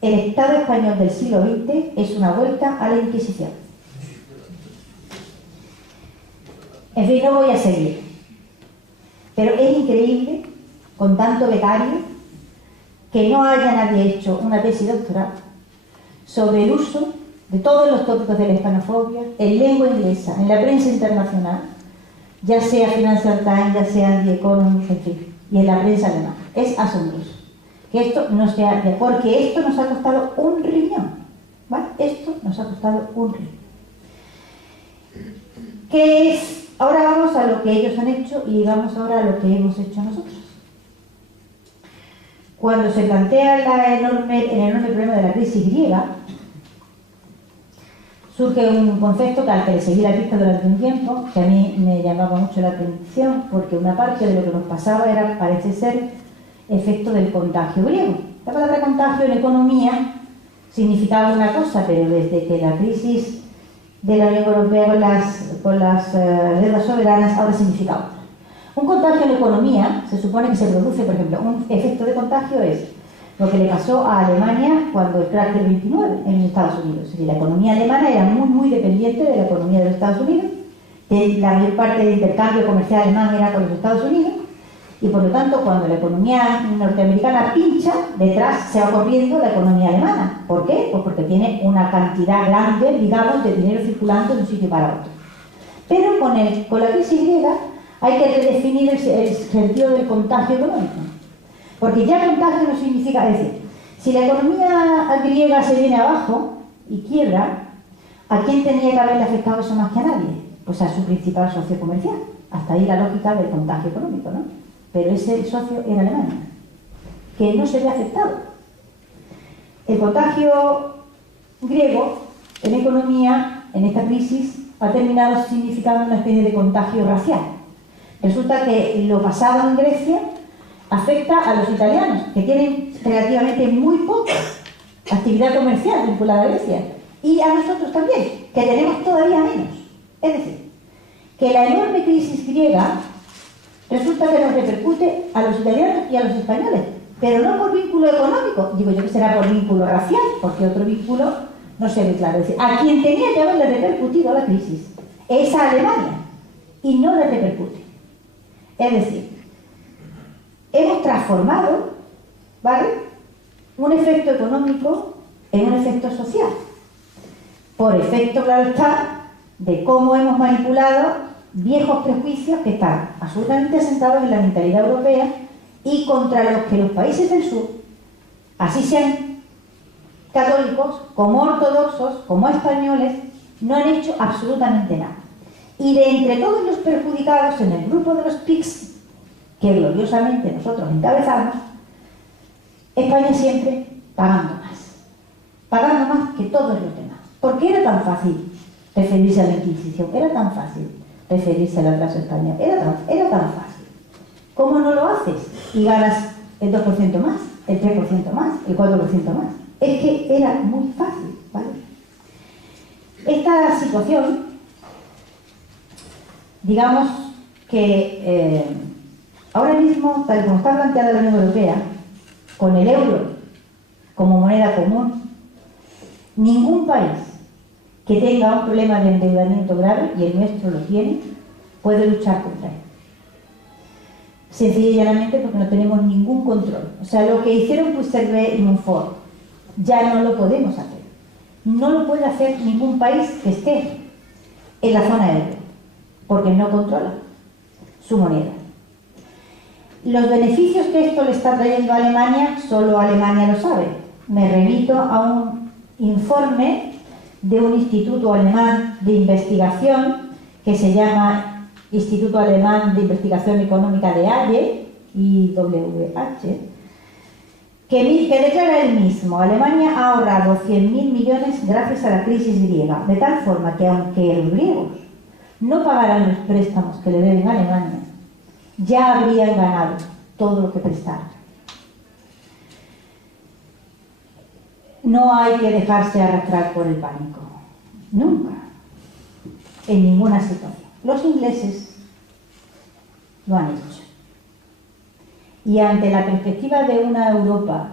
el Estado español del siglo XX es una vuelta a la Inquisición. En fin, no voy a seguir. Pero es increíble, con tanto becario, que no haya nadie hecho una tesis doctoral sobre el uso de todos los tópicos de la hispanofobia en lengua inglesa, en la prensa internacional, ya sea Financial Times, ya sea The Economist, en fin, y en la prensa alemana. Es asombroso que esto no se haga, porque esto nos ha costado un riñón, ¿vale? Esto nos ha costado un riñón. ¿Qué es? Ahora vamos a lo que ellos han hecho y vamos ahora a lo que hemos hecho nosotros. Cuando se plantea el enorme problema de la crisis griega, surge un concepto que al que le seguí la pista durante un tiempo, que a mí me llamaba mucho la atención, porque una parte de lo que nos pasaba era, parece ser, efecto del contagio griego. La palabra contagio en economía significaba una cosa, pero desde que la crisis de la Unión Europea con las deudas soberanas ahora significa otra. Un contagio en economía se supone que se produce, por ejemplo, un efecto de contagio es lo que le pasó a Alemania cuando el crack del 29 en los Estados Unidos. Es decir, la economía alemana era muy dependiente de la economía de los Estados Unidos, la mayor parte del intercambio comercial alemán era con los Estados Unidos, y por lo tanto cuando la economía norteamericana pincha, detrás se va corriendo la economía alemana. ¿Por qué? Pues porque tiene una cantidad grande, digamos, de dinero circulando de un sitio para otro. Pero con la crisis griega hay que redefinir el sentido del contagio económico. Porque ya contagio no significa, es decir, si la economía griega se viene abajo y quiebra, ¿a quién tenía que haberle afectado eso más que a nadie? Pues a su principal socio comercial. Hasta ahí la lógica del contagio económico, ¿no? Pero ese socio era Alemania, que no se ve afectado. El contagio griego en economía, en esta crisis, ha terminado significando una especie de contagio racial. Resulta que lo pasado en Grecia afecta a los italianos, que tienen relativamente muy poca actividad comercial vinculada a Grecia, y a nosotros también, que tenemos todavía menos. Es decir, que la enorme crisis griega resulta que nos repercute a los italianos y a los españoles, pero no por vínculo económico, digo yo que será por vínculo racial, porque otro vínculo no se ve claro. Es decir, a quien tenía que haberle repercutido la crisis es a Alemania, y no le repercute. Es decir, hemos transformado, ¿vale?, un efecto económico en un efecto social. Por efecto, claro está, de cómo hemos manipulado viejos prejuicios que están absolutamente asentados en la mentalidad europea y contra los que los países del sur, así sean católicos, como ortodoxos, como españoles, no han hecho absolutamente nada. Y de entre todos los perjudicados en el grupo de los PICs, que gloriosamente nosotros encabezamos, España siempre pagando más que todos los demás. ¿Por qué era tan fácil referirse a la Inquisición? Era tan fácil referirse al atraso español. Era tan fácil. ¿Cómo no lo haces? Y ganas el 2% más, el 3% más, el 4% más. Es que era muy fácil, ¿vale? Esta situación, digamos que ahora mismo, tal como está planteada la Unión Europea, con el euro como moneda común, ningún país que tenga un problema de endeudamiento grave, y el nuestro lo tiene, puede luchar contra él. Sencilla y llanamente porque no tenemos ningún control. O sea, lo que hicieron Puigcerver y Montfort ya no lo podemos hacer. No lo puede hacer ningún país que esté en la zona euro, porque no controla su moneda. Los beneficios que esto le está trayendo a Alemania, solo Alemania lo sabe. Me remito a un informe de un instituto alemán de investigación que se llama Instituto Alemán de Investigación Económica de Halle, IWH, que declara él mismo: Alemania ha ahorrado 100.000 millones gracias a la crisis griega, de tal forma que aunque los griegos no pagaran los préstamos que le deben a Alemania, ya habrían ganado todo lo que prestaron. No hay que dejarse arrastrar por el pánico, nunca, en ninguna situación. Los ingleses lo han hecho. Y ante la perspectiva de una Europa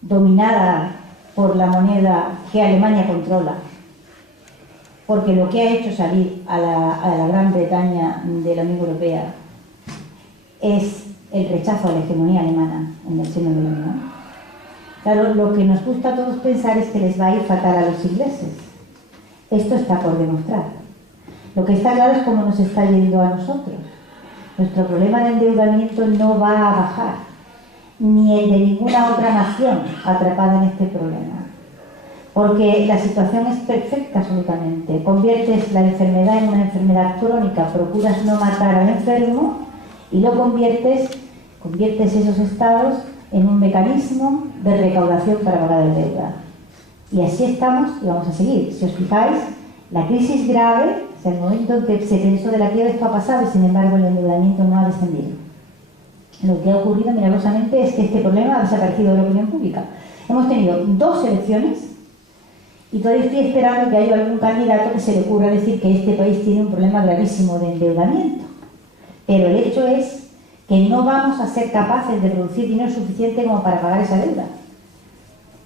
dominada por la moneda que Alemania controla, porque lo que ha hecho salir a la Gran Bretaña de la Unión Europea es el rechazo a la hegemonía alemana en el seno de la Unión. Claro, lo que nos gusta a todos pensar es que les va a ir fatal a los ingleses. Esto está por demostrar. Lo que está claro es cómo nos está yendo a nosotros. Nuestro problema de endeudamiento no va a bajar, ni el de ninguna otra nación atrapada en este problema. Porque la situación es perfecta absolutamente. Conviertes la enfermedad en una enfermedad crónica, procuras no matar al enfermo y lo conviertes esos estados en un mecanismo de recaudación para pagar la deuda. Y así estamos y vamos a seguir. Si os fijáis, la crisis grave, o sea, el momento en que se pensó de la quiebra, esto ha pasado y sin embargo el endeudamiento no ha descendido. Lo que ha ocurrido milagrosamente es que este problema ha desaparecido de la opinión pública. Hemos tenido 2 elecciones y todavía estoy esperando que haya algún candidato que se le ocurra decir que este país tiene un problema gravísimo de endeudamiento. Pero el hecho es que no vamos a ser capaces de producir dinero suficiente como para pagar esa deuda.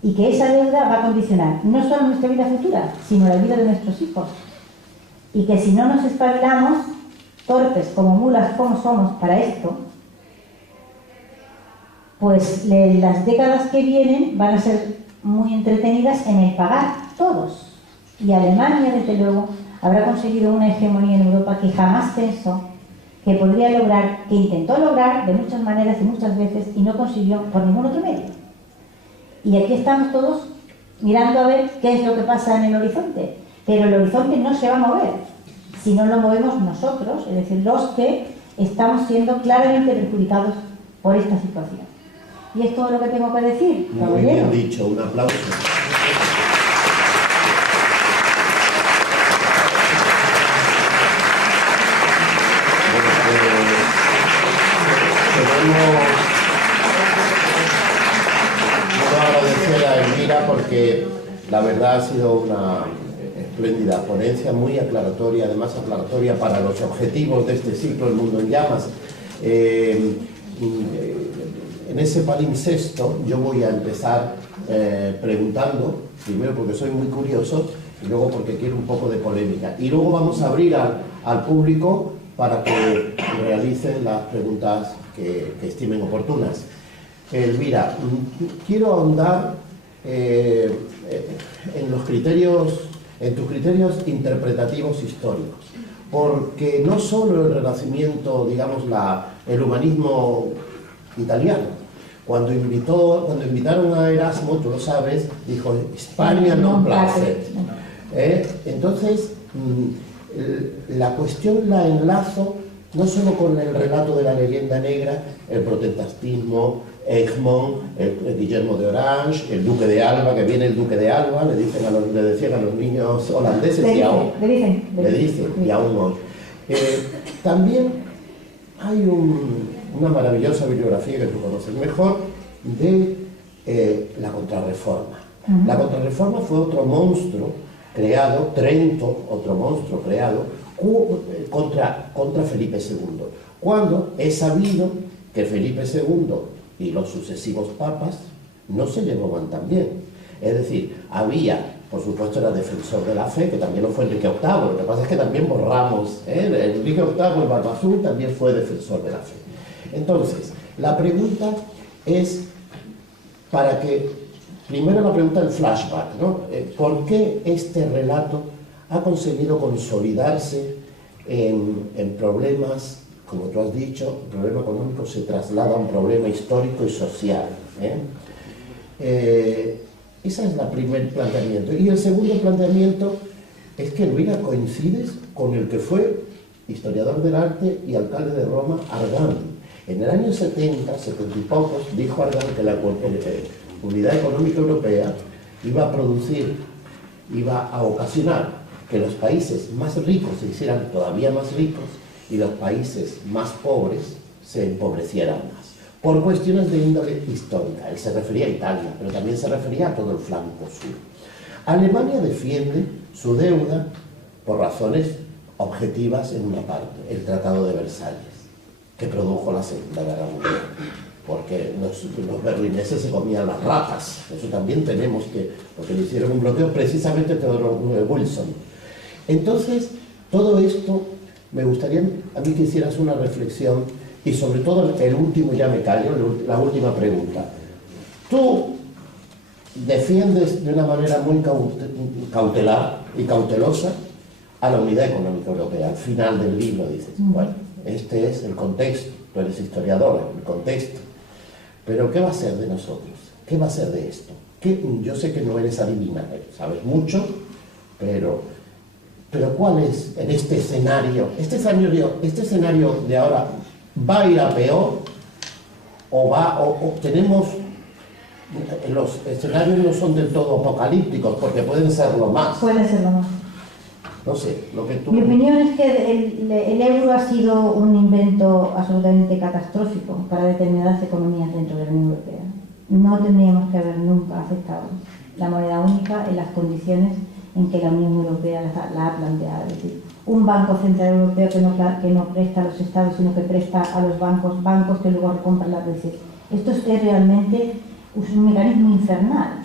Y que esa deuda va a condicionar no solo nuestra vida futura, sino la vida de nuestros hijos. Y que si no nos espabilamos, torpes como mulas como somos para esto, pues las décadas que vienen van a ser muy entretenidas en el pagar todos. Y Alemania, desde luego, habrá conseguido una hegemonía en Europa que jamás pensó que podría lograr, que intentó lograr de muchas maneras y muchas veces y no consiguió por ningún otro medio. Y aquí estamos todos mirando a ver qué es lo que pasa en el horizonte. Pero el horizonte no se va a mover si no lo movemos nosotros, es decir, los que estamos siendo claramente perjudicados por esta situación. Y es todo lo que tengo que decir. Muy bien dicho, un aplauso. Quiero agradecer a Elvira porque la verdad ha sido una espléndida ponencia, muy aclaratoria, además aclaratoria para los objetivos de este ciclo El Mundo en Llamas. En ese palimpsesto yo voy a empezar primero porque soy muy curioso y luego porque quiero un poco de polémica. Y luego vamos a abrir al público para que realicen las preguntas que estimen oportunas. Elvira, quiero ahondar en tus criterios interpretativos históricos, porque no solo el Renacimiento, digamos, el humanismo italiano, cuando invitaron a Erasmo, tú lo sabes, dijo Hispania non placet. Entonces, la cuestión la enlazo no solo con el relato de la leyenda negra, el protestantismo, Egmont, el Guillermo de Orange, el Duque de Alba, que viene el Duque de Alba, le decían a los niños holandeses y aún hoy. También hay una maravillosa bibliografía que tú conoces mejor de la Contrarreforma. La Contrarreforma fue otro monstruo creado, Trento, otro monstruo creado contra Felipe II, cuando es sabido que Felipe II y los sucesivos papas no se llevaban tan bien. Es decir, había, por supuesto, era defensor de la fe, que también lo fue Enrique VIII, lo que pasa es que también borramos, Enrique VIII, el Barba Azul, también fue defensor de la fe. Entonces, la pregunta es, primero la pregunta del flashback, ¿no? ¿Por qué este relato ha conseguido consolidarse en problemas, como tú has dicho, el problema económico se traslada a un problema histórico y social? Ese es el primer planteamiento. Y el segundo planteamiento es que, Elvira, coincides con el que fue historiador del arte y alcalde de Roma, Argan. En el año 70 y pocos, dijo Argan que la Unidad Económica Europea iba a ocasionar que los países más ricos se hicieran todavía más ricos y los países más pobres se empobrecieran más, por cuestiones de índole histórica. Él se refería a Italia, pero también se refería a todo el flanco sur. Alemania defiende su deuda por razones objetivas en una parte, el Tratado de Versalles, que produjo la Segunda Guerra Mundial, porque los berlineses se comían las ratas. Eso también tenemos porque le hicieron un bloqueo precisamente Theodore Wilson. Entonces, todo esto, me gustaría a mí que hicieras una reflexión y sobre todo el último, ya me callo, la última pregunta. Tú defiendes de una manera muy cautelar y cautelosa a la Unidad Económica Europea. Al final del libro dices, bueno, este es el contexto, tú eres historiador, el contexto. Pero ¿qué va a ser de nosotros? ¿Qué va a ser de esto? Yo sé que no eres adivina, sabes mucho, pero ¿cuál es en este escenario? Este escenario de ahora va a ir a peor o tenemos... Los escenarios no son del todo apocalípticos porque pueden serlo más. Pueden serlo más. No sé, lo que tú... Mi opinión es que el euro ha sido un invento absolutamente catastrófico para determinadas economías dentro de la Unión Europea. No tendríamos que haber nunca aceptado la moneda única en las condiciones en que la Unión Europea la ha planteado. Es decir, un Banco Central Europeo que no presta a los estados, sino que presta a los bancos que luego recompran las veces. Esto es realmente un mecanismo infernal.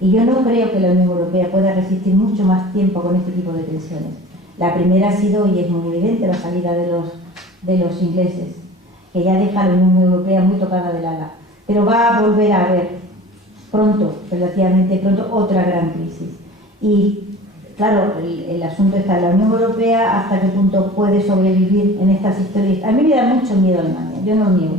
Y yo no creo que la Unión Europea pueda resistir mucho más tiempo con este tipo de tensiones. La primera ha sido, y es muy evidente, la salida de los ingleses, que ya deja a la Unión Europea muy tocada del ala. Pero va a volver a haber pronto, relativamente pronto, otra gran crisis. Y claro, el asunto está en la Unión Europea, hasta qué punto puede sobrevivir en estas historias. A mí me da mucho miedo Alemania, yo no lo niego.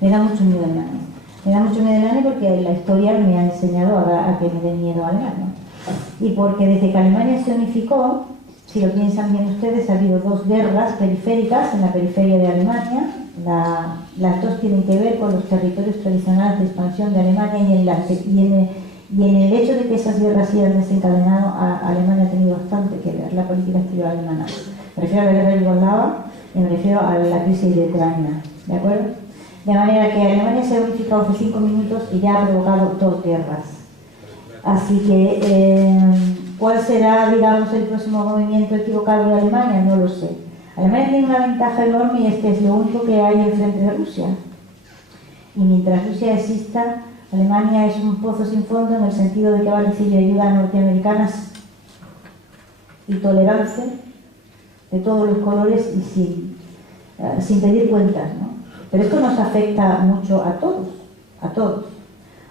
Me da mucho miedo Alemania. Me da mucho miedo Alemania porque la historia me ha enseñado a que me dé miedo a Alemania. Y porque desde que Alemania se unificó, si lo piensan bien ustedes, ha habido dos guerras periféricas en la periferia de Alemania. Las dos tienen que ver con los territorios tradicionales de expansión de Alemania y en el hecho de que esas guerras se hayan desencadenado, Alemania ha tenido bastante que ver, la política exterior alemana. Me refiero a la guerra de Yugoslavia y me refiero a la crisis de Ucrania, ¿de acuerdo? De manera que Alemania se ha unificado hace 5 minutos y ya ha provocado 2 guerras. Así que, ¿cuál será, digamos, el próximo movimiento equivocado de Alemania? No lo sé. Alemania tiene una ventaja enorme y es que es lo único que hay enfrente de Rusia. Y mientras Rusia exista, Alemania es un pozo sin fondo en el sentido de que va a recibir ayuda norteamericanas y tolerancia, de todos los colores y sin pedir cuentas, ¿no? Pero esto nos afecta mucho a todos, a todos.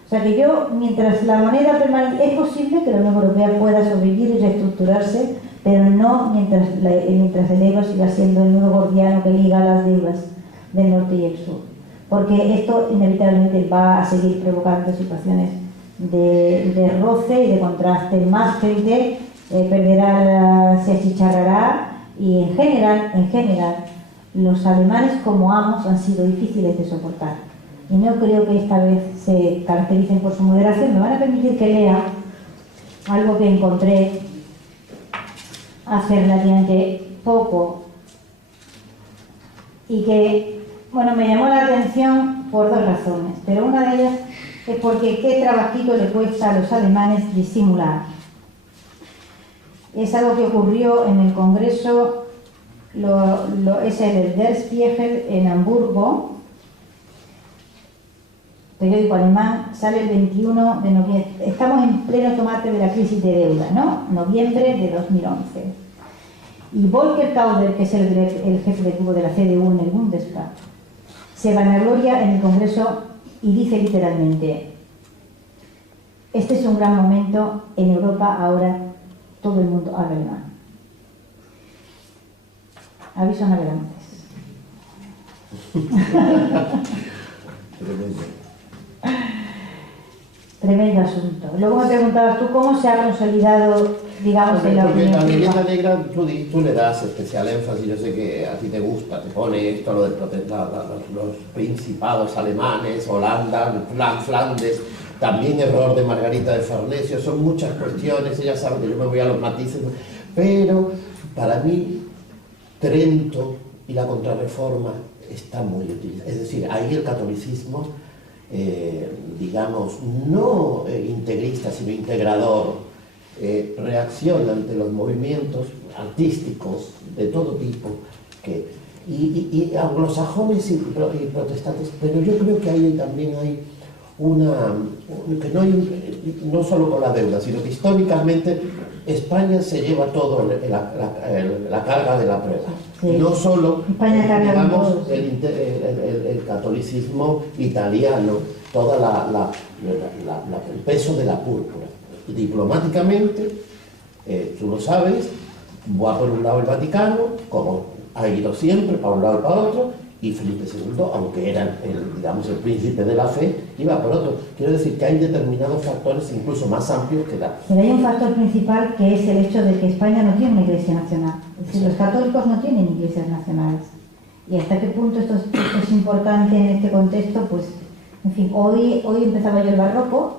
O sea que yo, mientras la moneda permanezca, es posible que la Unión Europea pueda sobrevivir y reestructurarse, pero no mientras el euro siga siendo el nudo gordiano que liga las deudas del norte y el sur. Porque esto inevitablemente va a seguir provocando situaciones de roce y de contraste. Más gente perderá, se achicharrará, y en general, los alemanes como amos han sido difíciles de soportar. Y no creo que esta vez se caractericen por su moderación. Me van a permitir que lea algo que encontré hace relativamente poco y que, bueno, me llamó la atención por dos razones, pero una de ellas es porque qué trabajito le cuesta a los alemanes disimular. Es algo que ocurrió en el Congreso, es el Der Spiegel en Hamburgo, periódico alemán, sale el 21 de noviembre. Estamos en pleno tomate de la crisis de deuda, ¿no? Noviembre de 2011. Y Volker Kauder, que es el jefe de grupo de la CDU en el Bundestag, se vanagloria en el Congreso y dice literalmente: este es un gran momento, en Europa ahora todo el mundo habla alemán. Aviso navegantes. Tremendo asunto. Luego me preguntabas tú cómo se ha consolidado, digamos, en la Porque opinión la vivienda pública. negra tú le das especial énfasis. Yo sé que a ti te gusta, te pone esto, lo de los principados alemanes, Holanda, Flandes, también error de Margarita de Farnesio, son muchas cuestiones, ella sabe que yo me voy a los matices, pero para mí Trento y la contrarreforma está muy utilizada. Es decir, ahí el catolicismo, digamos, no integrista, sino integrador, reacciona ante los movimientos artísticos de todo tipo, y anglosajones y protestantes, pero yo creo que ahí también hay que no solo con la deuda, sino que históricamente España se lleva todo la carga de la prueba. Sí. No solo, digamos, el catolicismo italiano, todo el peso de la púrpura. Diplomáticamente, tú lo sabes, va por un lado el Vaticano, como ha ido siempre, para un lado y para otro, y Felipe II, aunque era digamos, el príncipe de la fe, iba por otro. Quiero decir que hay determinados factores incluso más amplios que la... Pero hay un factor principal, que es el hecho de que España no tiene una iglesia nacional. Es decir, los católicos no tienen iglesias nacionales. Y hasta qué punto esto es importante en este contexto, pues, en fin, hoy empezaba yo el barroco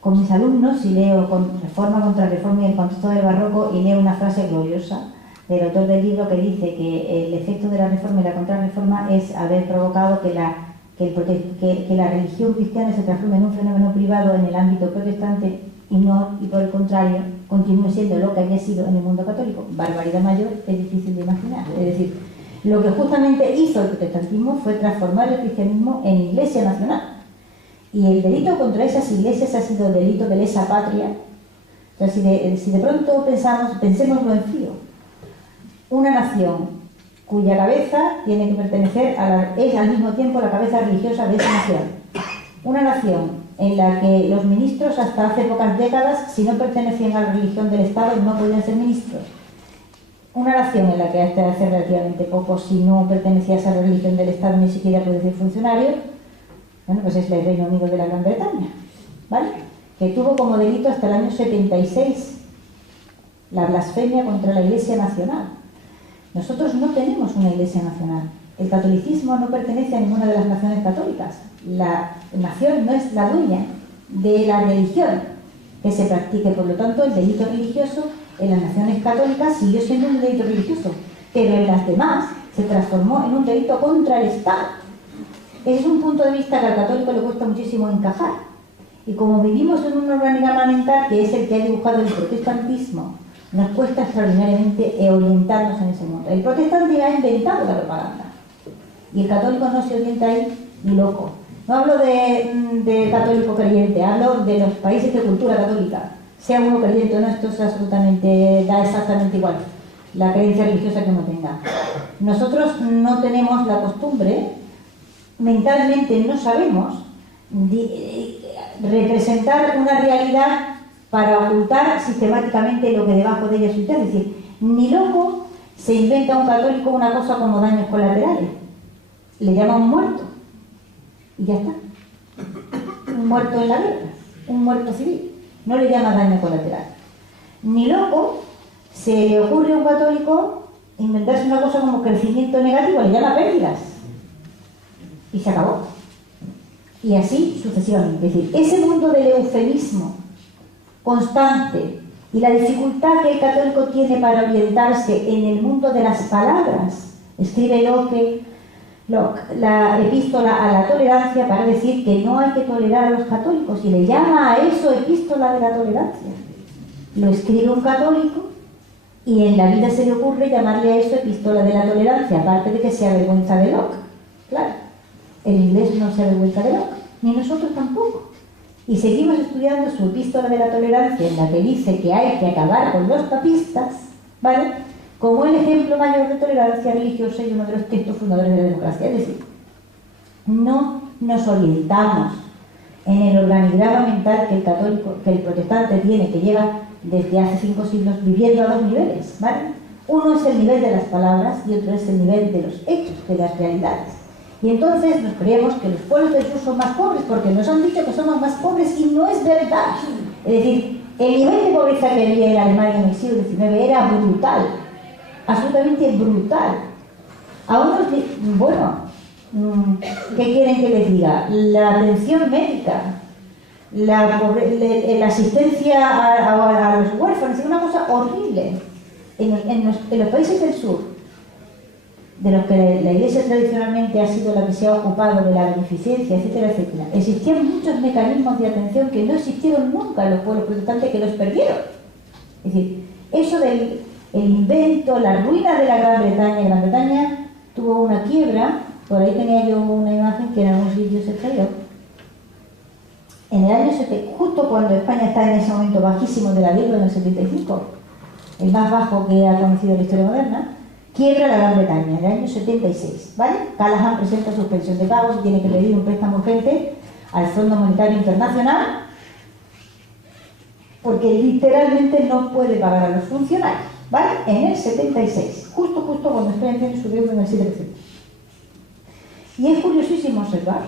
con mis alumnos y leo con Reforma contra Reforma y el contexto del barroco, y leo una frase gloriosa del autor del libro que dice que el efecto de la reforma y la contrarreforma es haber provocado que la religión cristiana se transforme en un fenómeno privado en el ámbito protestante y por el contrario continúe siendo lo que había sido en el mundo católico. Barbaridad mayor es difícil de imaginar. Es decir, lo que justamente hizo el protestantismo fue transformar el cristianismo en iglesia nacional. Y el delito contra esas iglesias ha sido delito de lesa patria. O sea, si de pronto pensémoslo en frío. Una nación cuya cabeza tiene que pertenecer es al mismo tiempo la cabeza religiosa de esa nación. Una nación en la que los ministros hasta hace pocas décadas, si no pertenecían a la religión del Estado, no podían ser ministros. Una nación en la que hasta hace relativamente poco, si no pertenecías a la religión del Estado, ni siquiera podías ser funcionario. Bueno, pues es el Reino Unido de la Gran Bretaña, ¿vale? Que tuvo como delito hasta el año 76 la blasfemia contra la Iglesia Nacional. Nosotros no tenemos una Iglesia Nacional. El catolicismo no pertenece a ninguna de las naciones católicas. La nación no es la dueña de la religión que se practique. Por lo tanto, el delito religioso en las naciones católicas siguió siendo un delito religioso, pero en las demás se transformó en un delito contra el Estado. Ese es un punto de vista que al católico le cuesta muchísimo encajar. Y como vivimos en un organigrama mental que es el que ha dibujado el protestantismo, nos cuesta extraordinariamente orientarnos en ese mundo. El protestante ha inventado la propaganda y el católico no se orienta ahí ni loco. No hablo de católico creyente, hablo de los países de cultura católica. Sea uno creyente o no, esto es da exactamente igual. la creencia religiosa que uno tenga. Nosotros no tenemos la costumbre, mentalmente no sabemos representar una realidad para ocultar sistemáticamente lo que debajo de ella sucede. Es decir, ni loco se inventa un católico una cosa como daños colaterales. Le llama un muerto. Y ya está. Un muerto en la guerra. Un muerto civil. No le llama daño colateral. Ni loco se le ocurre a un católico inventarse una cosa como crecimiento negativo. Le llama pérdidas. Y se acabó. Y así sucesivamente. Es decir, ese mundo del eufemismo constante y la dificultad que el católico tiene para orientarse en el mundo de las palabras, escribe Locke la epístola a la tolerancia para decir que no hay que tolerar a los católicos y le llama a eso epístola de la tolerancia. Lo escribe un católico y en la vida se le ocurre llamarle a eso epístola de la tolerancia, aparte de que se avergüenza de Locke. Claro, el inglés no se avergüenza de Locke, ni nosotros tampoco. Y seguimos estudiando su epístola de la tolerancia, en la que dice que hay que acabar con los papistas, ¿vale?, como el ejemplo mayor de tolerancia religiosa y uno de los textos fundadores de la democracia. Es decir, no nos orientamos en el organigrama mental que el católico, que el protestante tiene, que lleva desde hace 5 siglos viviendo a 2 niveles, ¿vale? Uno es el nivel de las palabras y otro es el nivel de los hechos, de las realidades. Y entonces nos creemos que los pueblos del sur son más pobres porque nos han dicho que somos más pobres y no es verdad. Es decir, el nivel de pobreza que había en Alemania en el siglo XIX era brutal, absolutamente brutal. A unos, bueno, ¿qué quieren que les diga? La atención médica, la asistencia a los huérfanos, es una cosa horrible. En los países del sur, de los que la Iglesia tradicionalmente ha sido la que se ha ocupado de la beneficencia, etcétera, etcétera, existían muchos mecanismos de atención que no existieron nunca en los pueblos protestantes, que los perdieron. Es decir, eso del invento, la ruina de la Gran Bretaña tuvo una quiebra. Por ahí tenía yo una imagen que en algunos vídeos he traído. En el año 70, justo cuando España está en ese momento bajísimo de la deuda, en el 75, el más bajo que ha conocido la historia moderna, quiebra la Gran Bretaña en el año 76, ¿vale? Callaghan presenta suspensión de pagos y tiene que pedir un préstamo urgente al Fondo Monetario Internacional porque literalmente no puede pagar a los funcionarios, ¿vale? En el 76, justo cuando España tiene su deuda en el 7%. Y es curiosísimo observar.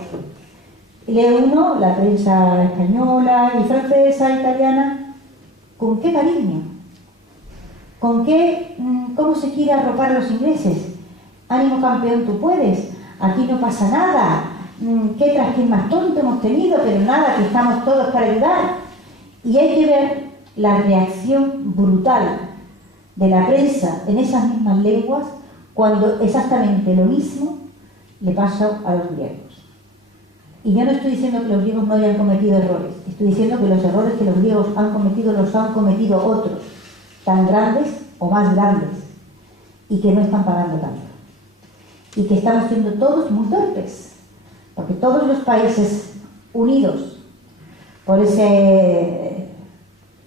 Lee uno la prensa española y francesa, italiana, con qué cariño, con qué, cómo se quiere arropar a los ingleses. Ánimo campeón, tú puedes, aquí no pasa nada, qué trasquín más tonto hemos tenido, pero nada, que estamos todos para ayudar. Y hay que ver la reacción brutal de la prensa en esas mismas lenguas cuando exactamente lo mismo le pasó a los griegos. Y yo no estoy diciendo que los griegos no hayan cometido errores, estoy diciendo que los errores que los griegos han cometido los han cometido otros, tan grandes o más grandes, y que no están pagando tanto. Y que estamos siendo todos muy torpes, porque todos los países unidos por ese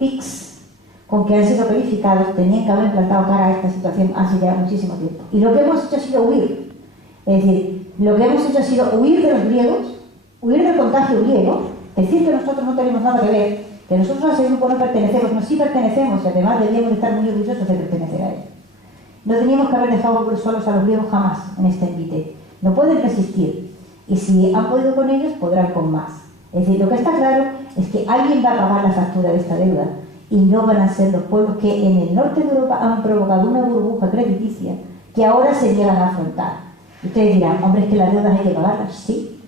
PIX con que han sido calificados tenían que haber plantado cara a esta situación hace ya muchísimo tiempo. Y lo que hemos hecho ha sido huir. Es decir, lo que hemos hecho ha sido huir de los griegos, huir del contagio griego, decir que nosotros no tenemos nada que ver, que nosotros a ese grupo no pertenecemos, no, sí pertenecemos y además deberíamos estar muy orgullosos de pertenecer a él. No teníamos que haber dejado solos a los griegos jamás en este envite. No pueden resistir y si han podido con ellos, podrán con más. Es decir, lo que está claro es que alguien va a pagar la factura de esta deuda y no van a ser los pueblos que en el norte de Europa han provocado una burbuja crediticia que ahora se llegan a afrontar. Ustedes dirán, hombre, es que las deudas hay que pagarlas, sí,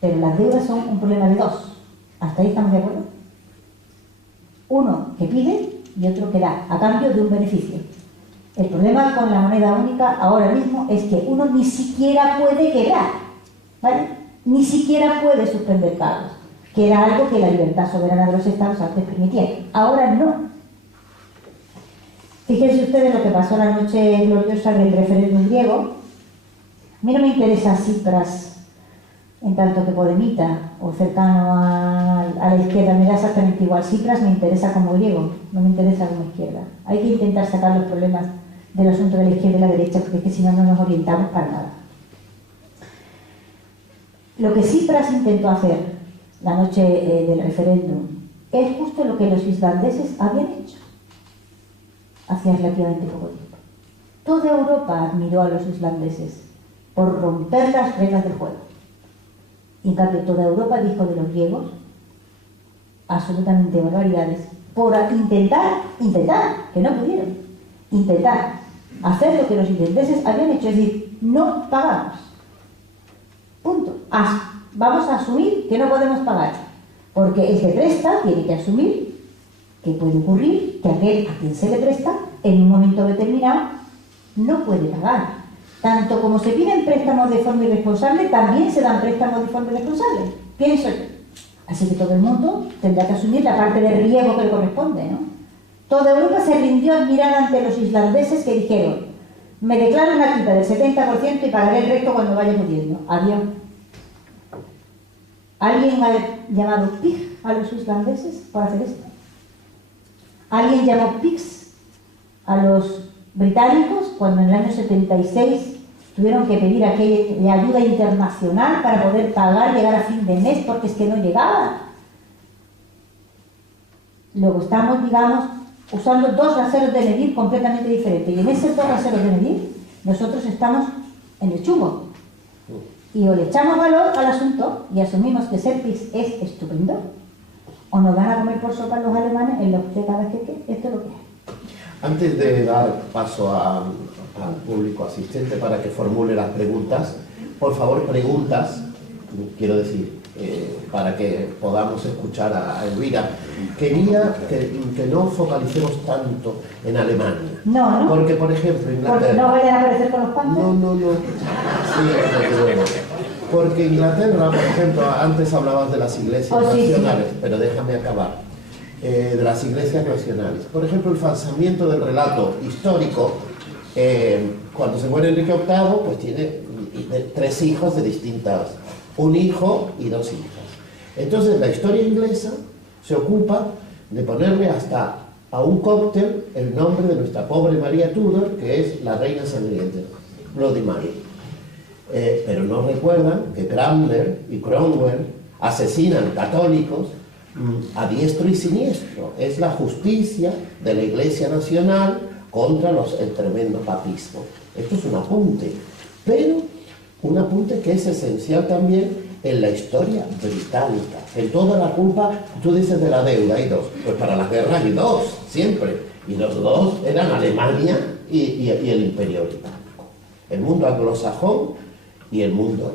pero las deudas son un problema de dos. ¿Hasta ahí estamos de acuerdo? Uno que pide y otro que da, a cambio de un beneficio. El problema con la moneda única ahora mismo es que uno ni siquiera puede quebrar, ¿vale? Ni siquiera puede suspender pagos, que era algo que la libertad soberana de los estados antes permitía. Ahora no. Fíjense ustedes lo que pasó la noche gloriosa del referéndum griego. A mí no me interesa Tsipras en tanto que podemita o cercano a la izquierda, me da exactamente igual. Tsipras me interesa como griego, no me interesa como izquierda. Hay que intentar sacar los problemas del asunto de la izquierda y la derecha, porque es que si no, no nos orientamos para nada. Lo que Tsipras intentó hacer la noche del referéndum es justo lo que los islandeses habían hecho hacía relativamente poco tiempo. Toda Europa admiró a los islandeses por romper las reglas del juego. Y en cambio toda Europa dijo de los griegos absolutamente barbaridades por intentar, que no pudieron, intentar hacer lo que los islandeses habían hecho, es decir, no pagamos. Punto. Vamos a asumir que no podemos pagar, porque el que presta tiene que asumir que puede ocurrir que aquel a quien se le presta en un momento determinado no puede pagar. Tanto como se piden préstamos de forma irresponsable, también se dan préstamos de forma irresponsable, pienso yo. Así que todo el mundo tendrá que asumir la parte de riesgo que le corresponde, ¿no? Toda Europa se rindió admirada ante los islandeses que dijeron: me declaro una quita del 70% y pagaré el resto cuando vaya pudiendo. Adiós. ¿Alguien ha llamado pig a los islandeses por hacer esto? ¿Alguien llamó pigs a los británicos cuando en el año 76 tuvieron que pedir aquella ayuda internacional para poder pagar, llegar a fin de mes, porque es que no llegaban? Luego estamos, digamos, usando dos raseros de medir completamente diferentes, y en esos dos raseros de medir nosotros estamos en el chungo. Y o le echamos valor al asunto y asumimos que ser pigs es estupendo, o nos van a comer por sopa los alemanes en los décadas que esto es lo que hay. Antes de dar paso al público asistente para que formule las preguntas, por favor, preguntas, quiero decir, para que podamos escuchar a Elvira. Quería que no focalicemos tanto en Alemania. No. Porque, por ejemplo, Inglaterra... Porque no vayan a aparecer con los panzas. No. Sí, desde luego. Porque Inglaterra, por ejemplo, antes hablabas de las iglesias nacionales, sí. Pero déjame acabar. De las iglesias nacionales. Por ejemplo, el falsamiento del relato histórico, cuando se muere Enrique VIII, pues tiene 3 hijos de distintas, un hijo y 2 hijas. Entonces la historia inglesa se ocupa de ponerle hasta a un cóctel el nombre de nuestra pobre María Tudor, que es la reina sangrienta, Bloody Mary. Pero no recuerdan que Cranmer y Cromwell asesinan católicos a diestro y siniestro. Es la justicia de la Iglesia Nacional contra el tremendo papismo. Esto es un apunte, pero un apunte que es esencial también en la historia británica. En toda la culpa, tú dices de la deuda, hay 2, pues para las guerras hay 2, siempre, y los 2 eran Alemania y el Imperio Británico, el mundo anglosajón y el mundo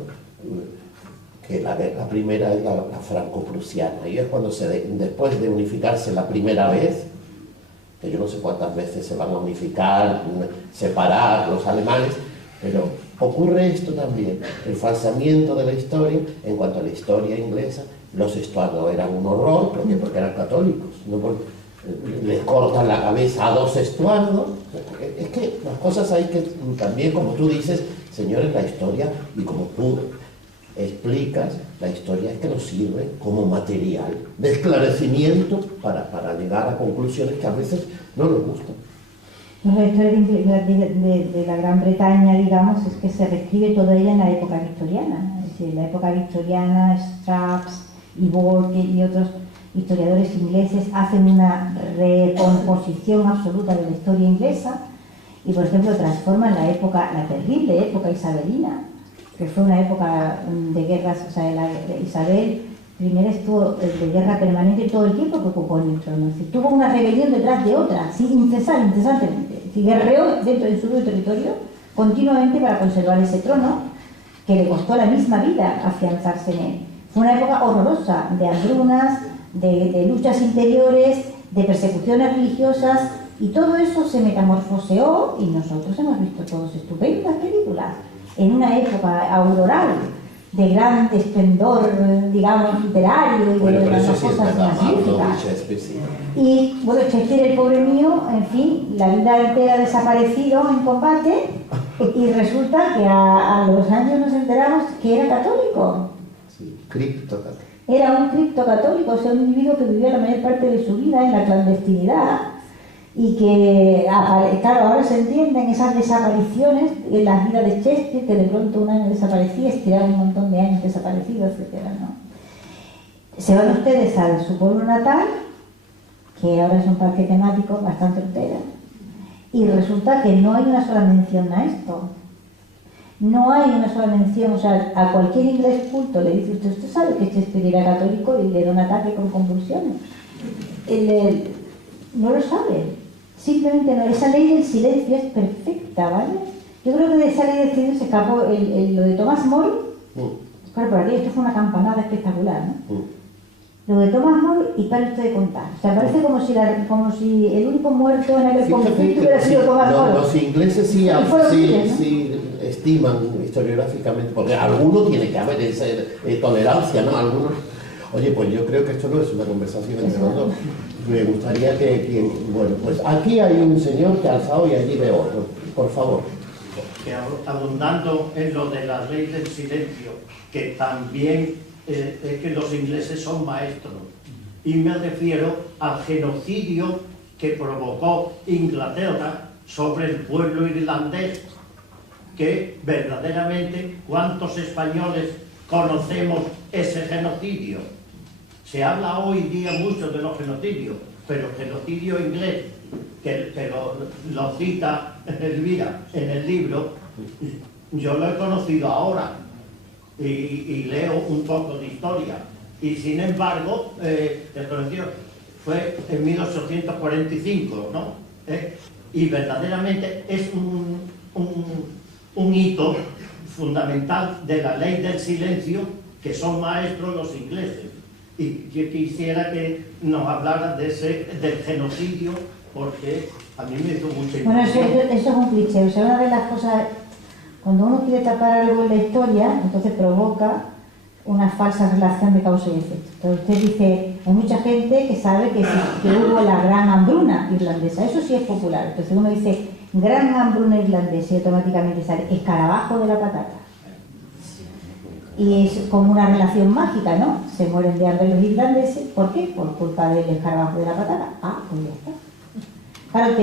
que la primera es la franco-prusiana, y es cuando después de unificarse la primera vez, que yo no sé cuántas veces se van a unificar, separar los alemanes, pero ocurre esto también, el falsamiento de la historia. En cuanto a la historia inglesa, los estuardos eran un horror, porque eran católicos, no porque les cortan la cabeza a 2 estuardos. Es que las cosas hay que, también como tú dices, señores, la historia, y como tú explicas, la historia es que nos sirve como material de esclarecimiento para llegar a conclusiones que a veces no nos gustan. La historia de la Gran Bretaña, digamos, es que se reescribe toda ella en la época victoriana. Es decir, en la época victoriana, Straps y Burke y otros historiadores ingleses hacen una recomposición absoluta de la historia inglesa y, por ejemplo, transforman la terrible época isabelina, que fue una época de guerras. O sea, Isabel I estuvo de guerra permanente todo el tiempo que ocupó el trono. Es decir, tuvo una rebelión detrás de otra, incesantemente. Es decir, guerreó dentro de su territorio continuamente para conservar ese trono, que le costó la misma vida afianzarse en él. Fue una época horrorosa, de hambrunas, de luchas interiores, de persecuciones religiosas, y todo eso se metamorfoseó, y nosotros hemos visto todos estupendas películas en una época auroral de gran esplendor, digamos, literario y de las cosas magníficas. Y bueno, Shakespeare, el pobre mío, en fin, la vida entera ha desaparecido en combate, y resulta que a los años nos enteramos que era católico. Sí, criptocatólico. Era un criptocatólico, o sea, un individuo que vivía la mayor parte de su vida en la clandestinidad y que, claro, ahora se entienden esas desapariciones en la vida de Shakespeare, que de pronto un año desaparecía, estiraba un montón de años desaparecidos, etcétera, ¿no? Se van ustedes a su pueblo natal, que ahora es un parque temático bastante entero, y resulta que no hay una sola mención a esto. No hay una sola mención, o sea, a cualquier inglés culto le dice usted sabe que Shakespeare era católico y le da un ataque con convulsiones. No lo sabe. Simplemente no. Esa ley del silencio es perfecta, ¿vale? Yo creo que de esa ley del silencio se escapó lo de Thomas More. Claro, por aquí esto fue una campanada espectacular, ¿no? Lo de Thomas More, y para usted de contar. O sea, parece como si el único muerto en el conflicto hubiera sido Thomas More. Los ingleses sí estiman historiográficamente, porque alguno tiene que haber esa tolerancia, ¿no? Algunos. Oye, pues yo creo que esto no es una conversación entre los dos. Me gustaría que bueno, pues aquí hay un señor que ha alzado y allí veo otro. Por favor. Que abundando en lo de la ley del silencio, que también es que los ingleses son maestros. Y me refiero al genocidio que provocó Inglaterra sobre el pueblo irlandés, que verdaderamente, ¿cuántos españoles conocemos ese genocidio? Se habla hoy día mucho de los genocidios, pero el genocidio inglés, que lo cita Elvira en el libro, yo lo he conocido ahora y leo un poco de historia. Y sin embargo, el genocidio fue en 1845, ¿no? Y verdaderamente es un hito fundamental de la ley del silencio, que son maestros los ingleses. Y yo quisiera que nos hablaran del genocidio, porque a mí me hizo mucha Bueno, impresión. eso es un cliché. O sea, una de las cosas, cuando uno quiere tapar algo en la historia, entonces provoca una falsa relación de causa y efecto. Entonces usted dice, hay mucha gente que sabe que hubo la gran hambruna irlandesa. Eso sí es popular. Entonces uno dice, gran hambruna irlandesa, y automáticamente sale escarabajo de la patata. Y es como una relación mágica, ¿no? Se mueren de hambre los irlandeses. ¿Por qué? Por culpa del escarabajo de la patata. Ah, pues ya está. Claro,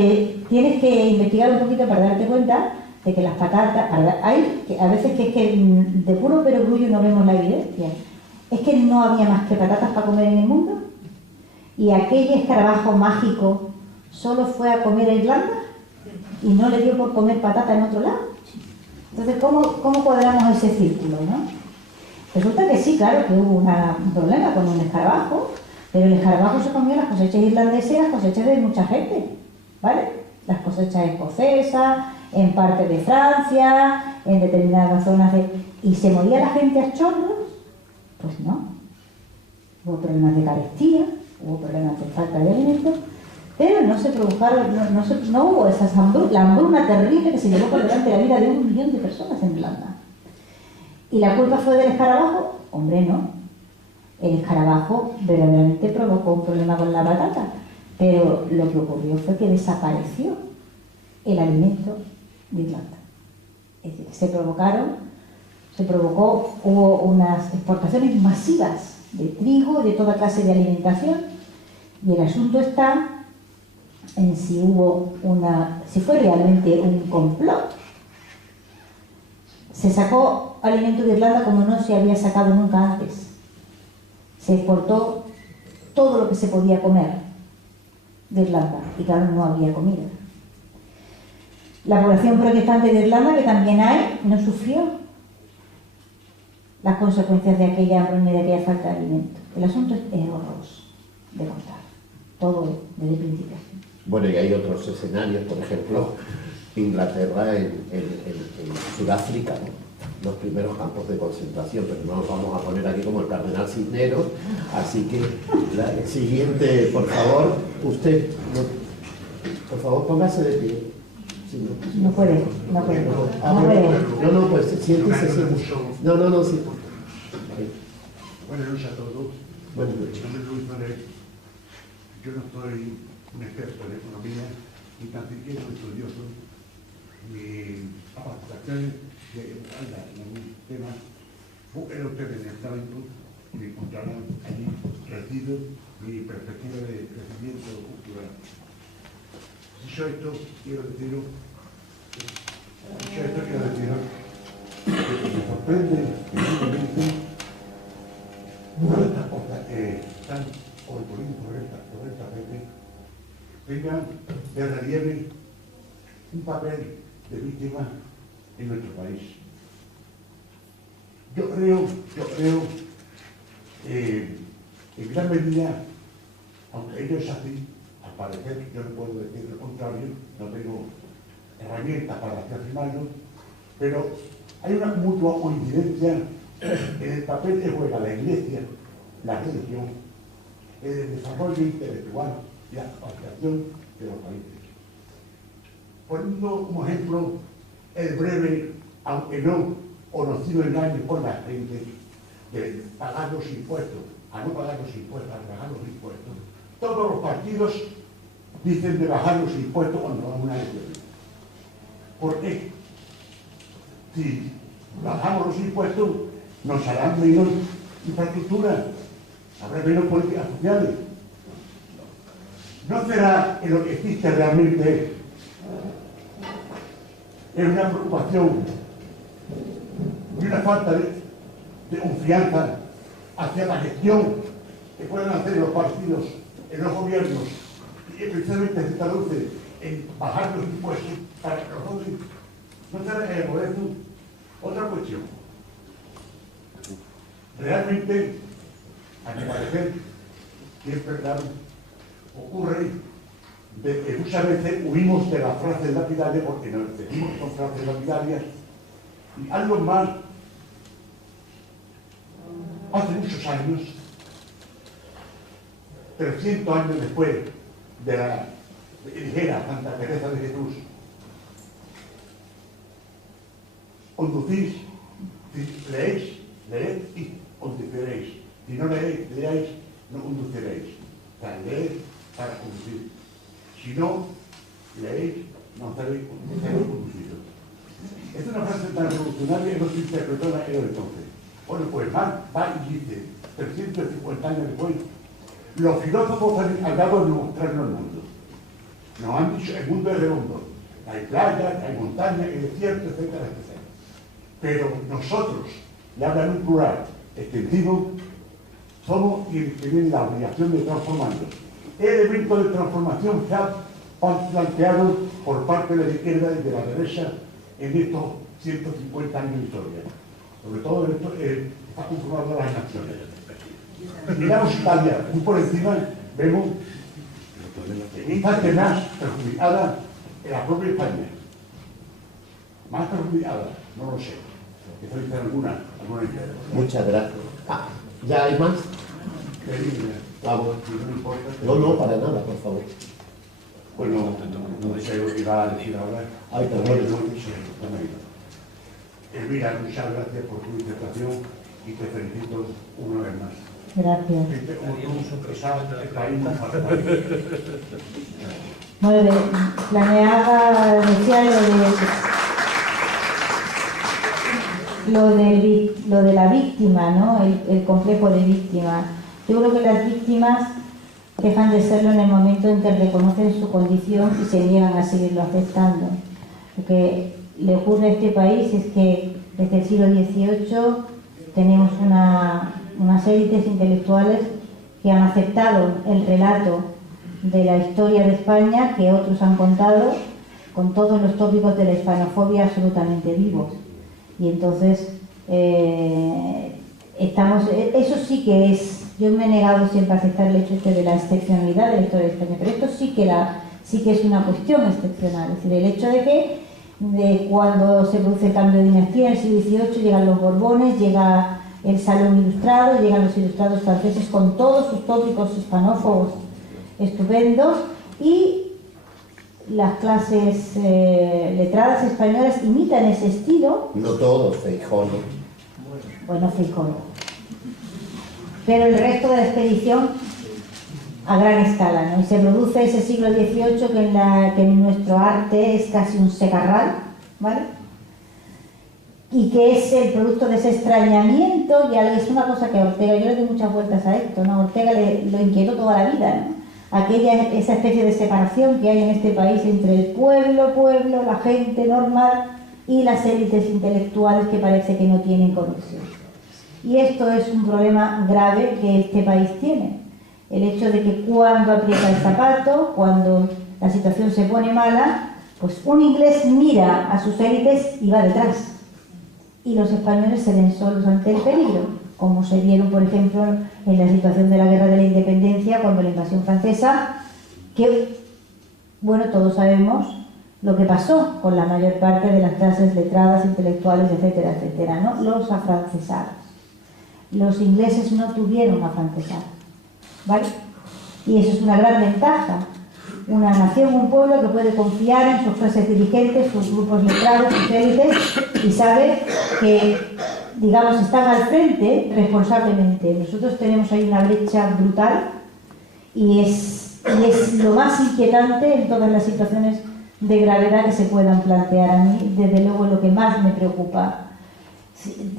tienes que investigar un poquito para darte cuenta de que las patatas... Hay a veces que es que de puro perogrullo no vemos la evidencia. Es que no había más que patatas para comer en el mundo. Y aquel escarabajo mágico solo fue a comer a Irlanda y no le dio por comer patata en otro lado. Entonces, ¿cómo cuadramos ese círculo, no? Resulta que sí, claro, que hubo un problema con un escarabajo, pero el escarabajo se comió las cosechas irlandesas y las cosechas de mucha gente, ¿vale? Las cosechas escocesas, en parte de Francia, en determinadas zonas ¿Y se moría la gente a chorros? Pues no. Hubo problemas de carestía, hubo problemas de falta de alimentos, pero no se produjeron, no hubo la hambruna terrible que se llevó por delante la vida de 1 millón de personas en Irlanda. ¿Y la culpa fue del escarabajo? Hombre, no. El escarabajo verdaderamente provocó un problema con la patata, pero lo que ocurrió fue que desapareció el alimento de Irlanda. Es decir, hubo unas exportaciones masivas de trigo, de toda clase de alimentación, y el asunto está en si fue realmente un complot. Se sacó alimento de Irlanda como no se había sacado nunca antes. Se exportó todo lo que se podía comer de Irlanda, y claro, no había comida. La población protestante de Irlanda, que también hay, no sufrió las consecuencias de aquella hambruna y de aquella falta de alimento. El asunto es horroroso de contar, todo desde el principio. Bueno, y hay otros escenarios, por ejemplo, Inglaterra en Sudáfrica, ¿no? Los primeros campos de concentración, pero no nos vamos a poner aquí como el cardenal Cisneros, así que la siguiente, por favor, usted, por favor, póngase de pie. Si no puede. No, pues siéntese. No, sí. Buenas noches a todos. Buenas noches. Mi nombre es Luis Manuel. Yo no soy un experto en economía, ni tan siquiera un estudioso. Mi aportación en algún tema era ustedes en el talento y encontrarán allí residuos mi perspectiva de crecimiento cultural. Dicho esto, quiero deciros que me sorprende que todas estas cosas que están hoy correctamente tengan de relieve un papel de víctima en nuestro país. Yo creo en gran medida, aunque ello es así, al parecer yo no puedo decir lo contrario, no tengo herramientas para afirmarlo, pero hay una mutua coincidencia en el papel que juega la Iglesia, la religión, en el desarrollo intelectual y la capacitación de los países. Poniendo como ejemplo el breve, aunque no conocido engaño por la gente, de pagar los impuestos, a no pagar los impuestos, a pagar los impuestos. Todos los partidos dicen de bajar los impuestos cuando van a una elección. ¿Por qué? Si bajamos los impuestos, nos harán menos infraestructura, habrá menos políticas sociales. ¿No será que lo que existe realmente es una preocupación y una falta de confianza hacia la gestión que pueden hacer los partidos en los gobiernos, y precisamente se traduce en bajar los impuestos para que nosotros no se el gobierno? Otra cuestión. Realmente, a mi parecer, siempre claro, ocurre de que muchas veces huimos de las frases lapidarias porque nos seguimos con frases lapidarias, y algo más. Hace muchos años, 300 años después de la ligera Santa Teresa de Jesús, conducís, si leéis, leed y conduciréis. Si no leáis, no conduciréis. O sea, leed para conducir. Si no leéis, no sabéis conducido. Es una frase tan revolucionaria que no se interpretó en aquel entonces. Bueno, pues va y dice, 350 años después, los filósofos han encargado de mostrarnos el mundo. Nos han dicho, el mundo es redondo. Hay playas, hay montañas, hay desiertos, etcétera, etcétera. Pero nosotros, le hablan un plural extensivo, somos quienes tienen la obligación de transformarnos. El elemento de transformación se ha planteado por parte de la izquierda y de la derecha en estos 150 años de historia. Sobre todo esto está conformado las naciones. Si miramos Italia muy por encima, vemos que está más perjudicada en la propia España. Más perjudicada, no lo sé. Esto dice alguna idea. Muchas gracias. ¿Ya hay más? Vamos. No, para nada, por favor. Bueno, no sé lo que iba a decir ahora. Ay, perdón. Elvira, muchas gracias por tu interpretación y te felicito una vez más. Gracias. Bueno, planeaba decía lo de la víctima, ¿no? El complejo de víctima. Yo creo que las víctimas dejan de serlo en el momento en que reconocen su condición y se niegan a seguirlo aceptando. Lo que le ocurre a este país es que desde el siglo XVIII tenemos unas élites intelectuales que han aceptado el relato de la historia de España que otros han contado, con todos los tópicos de la hispanofobia absolutamente vivos. Y entonces eso sí que es, yo me he negado siempre a aceptar el hecho de la excepcionalidad de la historia de España, pero esto sí que es una cuestión excepcional, es decir, el hecho de que cuando se produce el cambio de dinastía en el siglo XVIII llegan los Borbones, llega el Salón Ilustrado, llegan los ilustrados franceses con todos sus tópicos hispanófobos estupendos, y las clases letradas españolas imitan ese estilo. No todos, Feijóo. Bueno, Feijóo. Pero el resto de la expedición a gran escala, ¿no? Y se produce ese siglo XVIII que en nuestro arte es casi un secarral, ¿vale? Y que es el producto de ese extrañamiento, y es una cosa que a Ortega, yo le doy muchas vueltas a esto, ¿no? Ortega lo inquietó toda la vida, ¿no? esa especie de separación que hay en este país entre el pueblo, la gente normal y las élites intelectuales que parece que no tienen conexión. Y esto es un problema grave que este país tiene. El hecho de que cuando aprieta el zapato, cuando la situación se pone mala, pues un inglés mira a sus élites y va detrás. Y los españoles se ven solos ante el peligro, como se vieron, por ejemplo, en la situación de la Guerra de la Independencia, cuando la invasión francesa, que, bueno, todos sabemos lo que pasó con la mayor parte de las clases letradas, intelectuales, etcétera, etcétera, ¿no? Los afrancesados. Los ingleses no tuvieron afrancesados, ¿vale? Y eso es una gran ventaja. Una nación, un pueblo que puede confiar en sus clases dirigentes, sus grupos letrados, sus élites, y sabe que, digamos, están al frente responsablemente. Nosotros tenemos ahí una brecha brutal y es lo más inquietante en todas las situaciones de gravedad que se puedan plantear. A mí, desde luego, lo que más me preocupa,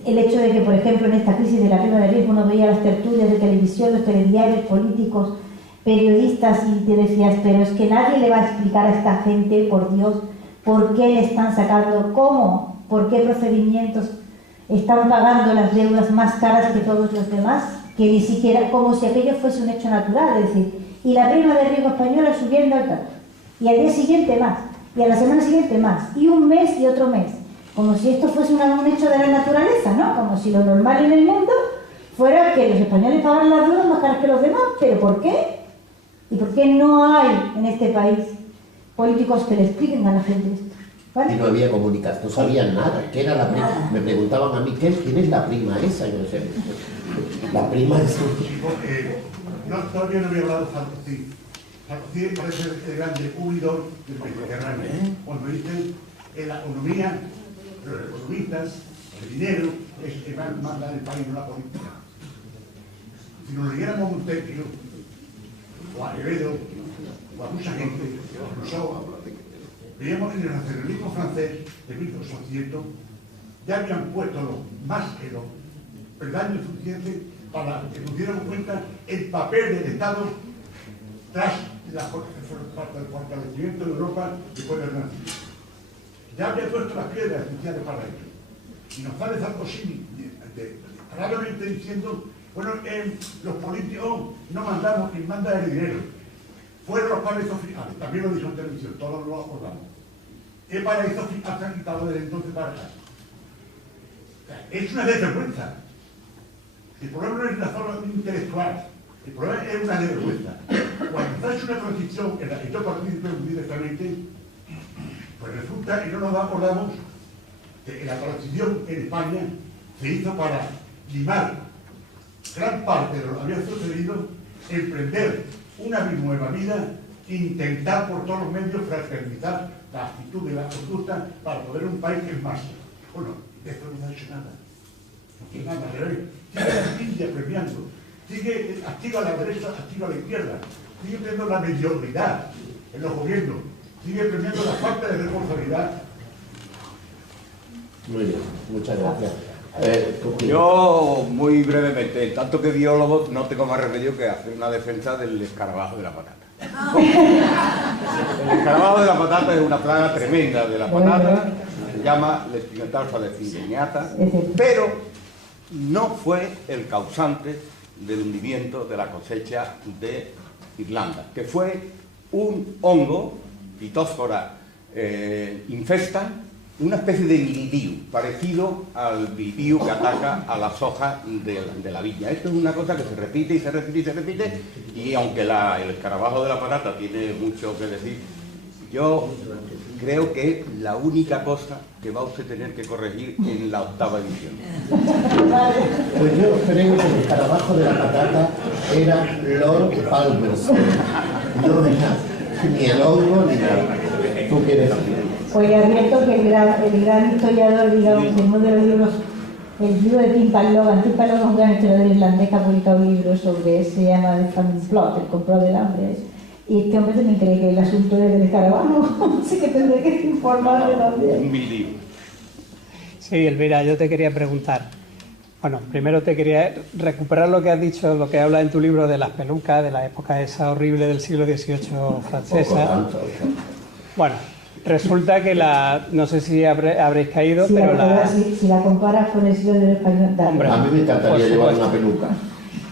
el hecho de que, por ejemplo, en esta crisis de la prima de riesgo uno veía las tertulias de televisión, los telediarios, políticos, periodistas, y te decías, pero es que nadie le va a explicar a esta gente, por Dios, por qué le están sacando, cómo, por qué procedimientos están pagando las deudas más caras que todos los demás, que ni siquiera, como si aquello fuese un hecho natural, es decir, y la prima de riesgo española subiendo al tanto, y al día siguiente más, y a la semana siguiente más, y un mes y otro mes, como si esto fuese un hecho de la naturaleza, ¿no? Como si lo normal en el mundo fuera que los españoles pagaran las deudas más caras que los demás. ¿Pero por qué? ¿Y por qué no hay en este país políticos que le expliquen a la gente esto? ¿Vale? Y no había comunicación, no sabían nada. ¿Qué era la prima? Me preguntaban a mí, ¿quién es la prima esa? Yo no sé. La prima es no, todavía no había hablado de Sarkozy. Sarkozy parece el grande huidor del Mediterráneo. Cuando dicen en la economía, los economistas, el dinero, es el que manda en el país, no la política. Si nos leyéramos un Montesquieu, o a Quevedo, o a mucha gente, o Rousseau, veíamos que en el nacionalismo francés de 1800 ya habían puesto más que los peldaños suficientes para que nos diéramos cuenta el papel del Estado tras el fortalecimiento de Europa después del Renacimiento. Ya había puesto las piedras esenciales para ello. Y nos sale Sarkozy claramente diciendo, bueno, los políticos no mandamos, quien manda el dinero. Fueron los paraísos fiscales, también lo dijo en televisión, todos lo acordamos. ¿Qué paraísos fiscales se han quitado desde entonces para acá? O sea, es una desvergüenza. El problema no es la zona intelectual, el problema es una desvergüenza. Cuando se ha hecho una transición en la que yo participo directamente, pues resulta que no nos acordamos que la transición en España se hizo para limar gran parte de lo que había sucedido, emprender una nueva vida, intentar por todos los medios fraternizar la actitud de la conducta para poder un país que es más. Bueno, de esto no se ha hecho nada. No tiene nada que ver. Sigue la India premiando, sigue activa a la derecha, activa a la izquierda, sigue premiando la mediocridad en los gobiernos, sigue premiando la falta de responsabilidad. Muy bien, muchas gracias. Yo, muy brevemente, en tanto que biólogo, no tengo más remedio que hacer una defensa del escarabajo de la patata. El escarabajo de la patata es una plaga tremenda de la patata, se llama Lepidoptera falcidignata, pero no fue el causante del hundimiento de la cosecha de Irlanda, que fue un hongo, Phytophthora infesta, una especie de mildiu, parecido al mildiu que ataca a las hojas de la viña. Esto es una cosa que se repite y se repite y se repite, y aunque el escarabajo de la patata tiene mucho que decir, yo creo que es la única cosa que va usted a tener que corregir en la 8ª edición. Pues yo creo que el escarabajo de la patata era Lord Palmerston. No era ni el hongo ni nada. ¿Tú quieres decir? Pues advierto que el gran historiador, digamos, en uno de los libros, el libro de Tim Logan es un gran historiador irlandés que ha publicado un libro sobre, se llama The Famine Plot, el complot del hambre, y este hombre también cree que el asunto es del escarabajo, así que tendré que informarme también. Un mildiu. Sí, Elvira, yo te quería preguntar, Bueno, primero te quería recuperar lo que has dicho, lo que habla en tu libro de las pelucas, de la época esa horrible del siglo XVIII francesa. Bueno, resulta que no sé si habréis caído, sí, pero si la comparas con el siglo del español... Hombre, a mí me encantaría llevar una peluca.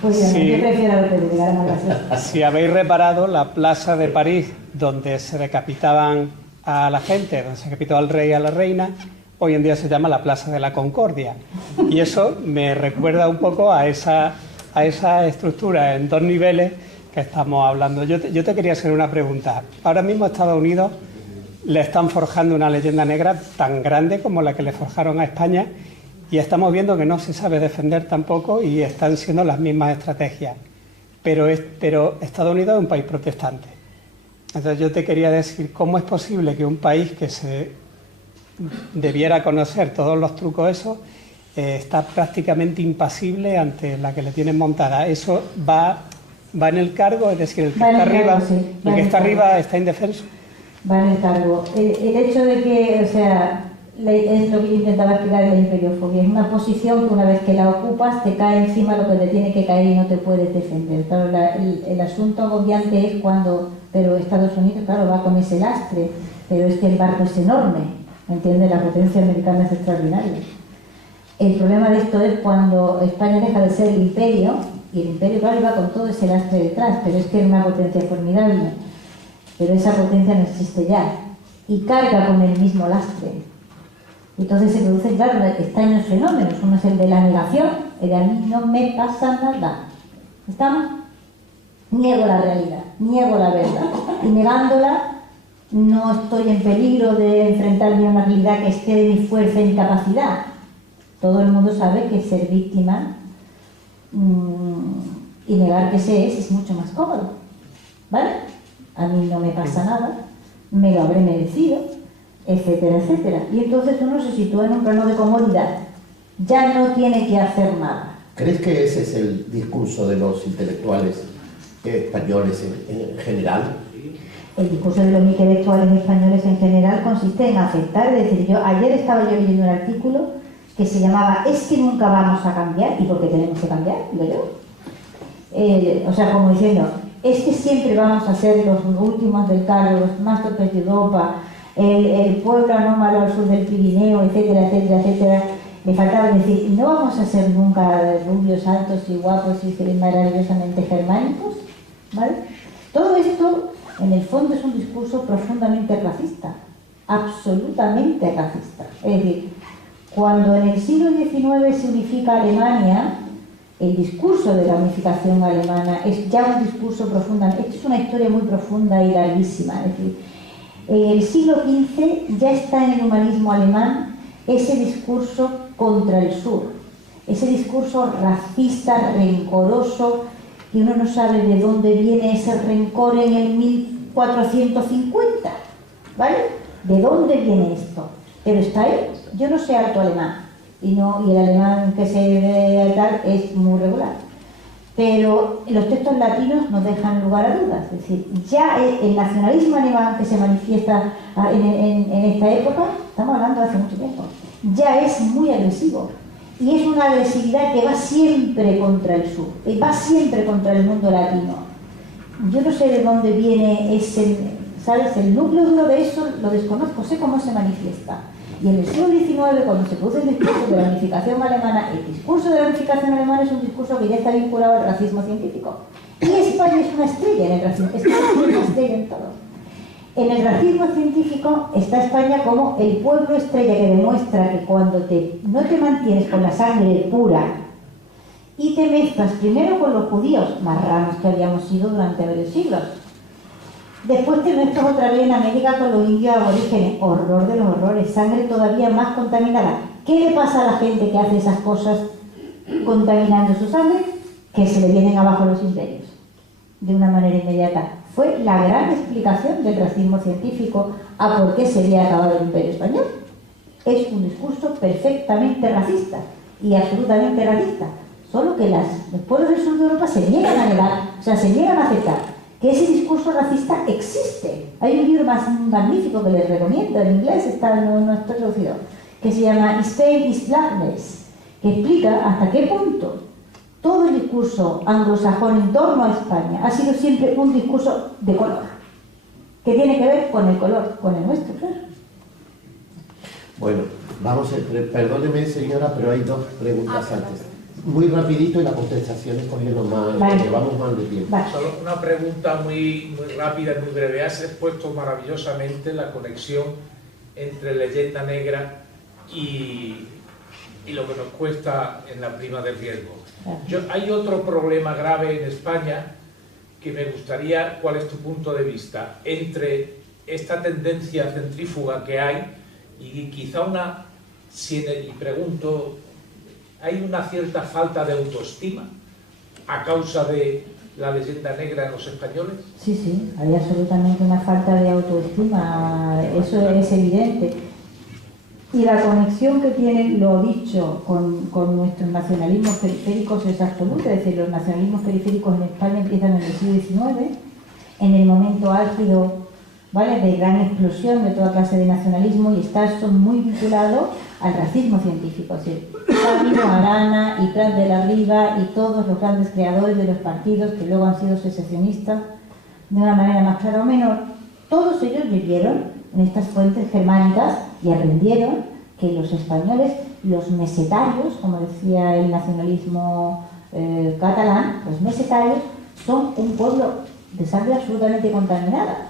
Pues sí, yo prefiero la peluca, más graciosa. Si habéis reparado, la plaza de París, donde se decapitaban a la gente, donde se decapitó al rey y a la reina, hoy en día se llama la Plaza de la Concordia. Y eso me recuerda un poco a esa estructura en 2 niveles que estamos hablando. Yo te quería hacer una pregunta. Ahora mismo a Estados Unidos le están forjando una leyenda negra tan grande como la que le forjaron a España, y estamos viendo que no se sabe defender tampoco y están siendo las mismas estrategias. Pero Estados Unidos es un país protestante. Entonces yo te quería decir, ¿cómo es posible que un país que se debiera conocer todos los trucos esos está prácticamente impasible ante la que le tienen montada? Eso va en el cargo, es decir, el que está arriba, sí, el que está arriba está indefenso. Va en el cargo. El hecho de que, o sea, es lo que yo intentaba explicar en la imperiofobia, es una posición que una vez que la ocupas te cae encima lo que te tiene que caer y no te puedes defender. Claro, el asunto agobiante es cuando, pero Estados Unidos, claro, va con ese lastre, pero es que el barco es enorme. ¿Me entiendes? La potencia americana es extraordinaria. El problema de esto es cuando España deja de ser el imperio, y el imperio, claro, iba con todo ese lastre detrás, pero es que era una potencia formidable. Pero esa potencia no existe ya, y carga con el mismo lastre. Entonces se producen, claro, extraños fenómenos. Uno es el de la negación, el de a mí no me pasa nada. ¿Estamos? Niego la realidad, niego la verdad, y negándola no estoy en peligro de enfrentarme a una realidad que esté de mi fuerza y mi capacidad. Todo el mundo sabe que ser víctima y negar que se es mucho más cómodo, ¿vale? A mí no me pasa nada, me lo habré merecido, etcétera, etcétera. Y entonces uno se sitúa en un plano de comodidad, ya no tiene que hacer nada. ¿Crees que ese es el discurso de los intelectuales españoles en general? El discurso de los intelectuales españoles en general consiste en aceptar, es decir, ayer estaba yo leyendo un artículo que se llamaba "Es que nunca vamos a cambiar", ¿y por qué tenemos que cambiar? Digo yo. O sea, como diciendo, es que siempre vamos a ser los últimos del carro, los más torpes de Europa, el pueblo anómalo al sur del Pirineo, etcétera, etcétera, etcétera. Le faltaba decir, no vamos a ser nunca rubios, altos y guapos y maravillosamente germánicos, ¿vale? Todo esto en el fondo es un discurso profundamente racista, absolutamente racista. Es decir, cuando en el siglo XIX se unifica Alemania, el discurso de la unificación alemana es ya un discurso profundamente, es una historia muy profunda y larguísima. Es decir, en el siglo XV ya está en el humanismo alemán ese discurso contra el sur, ese discurso racista, rencoroso, y uno no sabe de dónde viene ese rencor en el 1450, ¿vale? ¿De dónde viene esto? Pero está ahí. Yo no sé alto alemán, y el alemán que sé tal es muy regular. Pero los textos latinos nos dejan lugar a dudas. Es decir, ya el nacionalismo alemán que se manifiesta en esta época, estamos hablando de hace mucho tiempo, ya es muy agresivo. Y es una agresividad que va siempre contra el sur, y va siempre contra el mundo latino. Yo no sé de dónde viene ese, ¿sabes? El núcleo duro de eso lo desconozco, sé cómo se manifiesta. Y en el siglo XIX, cuando se produce el discurso de la unificación alemana, el discurso de la unificación alemana es un discurso que ya está vinculado al racismo científico. Y España es una estrella en el racismo, España es una estrella en todo. En el racismo científico está España como el pueblo estrella que demuestra que cuando no te mantienes con la sangre pura y te mezclas primero con los judíos, marranos que habíamos sido durante varios siglos, después te mezclas otra vez en América con los indios aborígenes, horror de los horrores, sangre todavía más contaminada. ¿Qué le pasa a la gente que hace esas cosas contaminando su sangre? Que se le vienen abajo los imperios, de una manera inmediata. Fue la gran explicación del racismo científico a por qué se había acabado el Imperio Español. Es un discurso perfectamente racista y absolutamente racista, solo que los pueblos del sur de Europa se niegan a negar, o sea, se niegan a aceptar que ese discurso racista existe. Hay un libro más magnífico que les recomiendo, en inglés no está traducido, que se llama Spain is Blackness, que explica hasta qué punto todo el discurso anglosajón en torno a España ha sido siempre un discurso de color, que tiene que ver con el color, con el nuestro, claro. Bueno, perdóneme señora, pero hay dos preguntas antes. Muy rapidito y la contestación es cogiendo más, Vale. llevamos más de tiempo. Vale. Solo una pregunta muy rápida y muy breve. Has expuesto maravillosamente la conexión entre Leyenda Negra y lo que nos cuesta en la prima de riesgo. Hay otro problema grave en España que me gustaría, ¿cuál es tu punto de vista? Entre esta tendencia centrífuga que hay y quizá y pregunto, ¿hay una cierta falta de autoestima a causa de la leyenda negra en los españoles? Sí, sí, hay absolutamente una falta de autoestima, eso es evidente. Y la conexión que tiene, lo dicho, con nuestros nacionalismos periféricos es absoluta. Es decir, los nacionalismos periféricos en España empiezan en el siglo XIX, en el momento álgido, ¿vale?, de gran explosión de toda clase de nacionalismo, y son muy vinculados al racismo científico. Es decir, Sabino, Arana y Prat de la Riva y todos los grandes creadores de los partidos que luego han sido secesionistas de una manera más clara o menor, todos ellos vivieron en estas fuentes germánicas y aprendieron que los españoles, los mesetarios, como decía el nacionalismo catalán, los mesetarios son un pueblo de sangre absolutamente contaminada.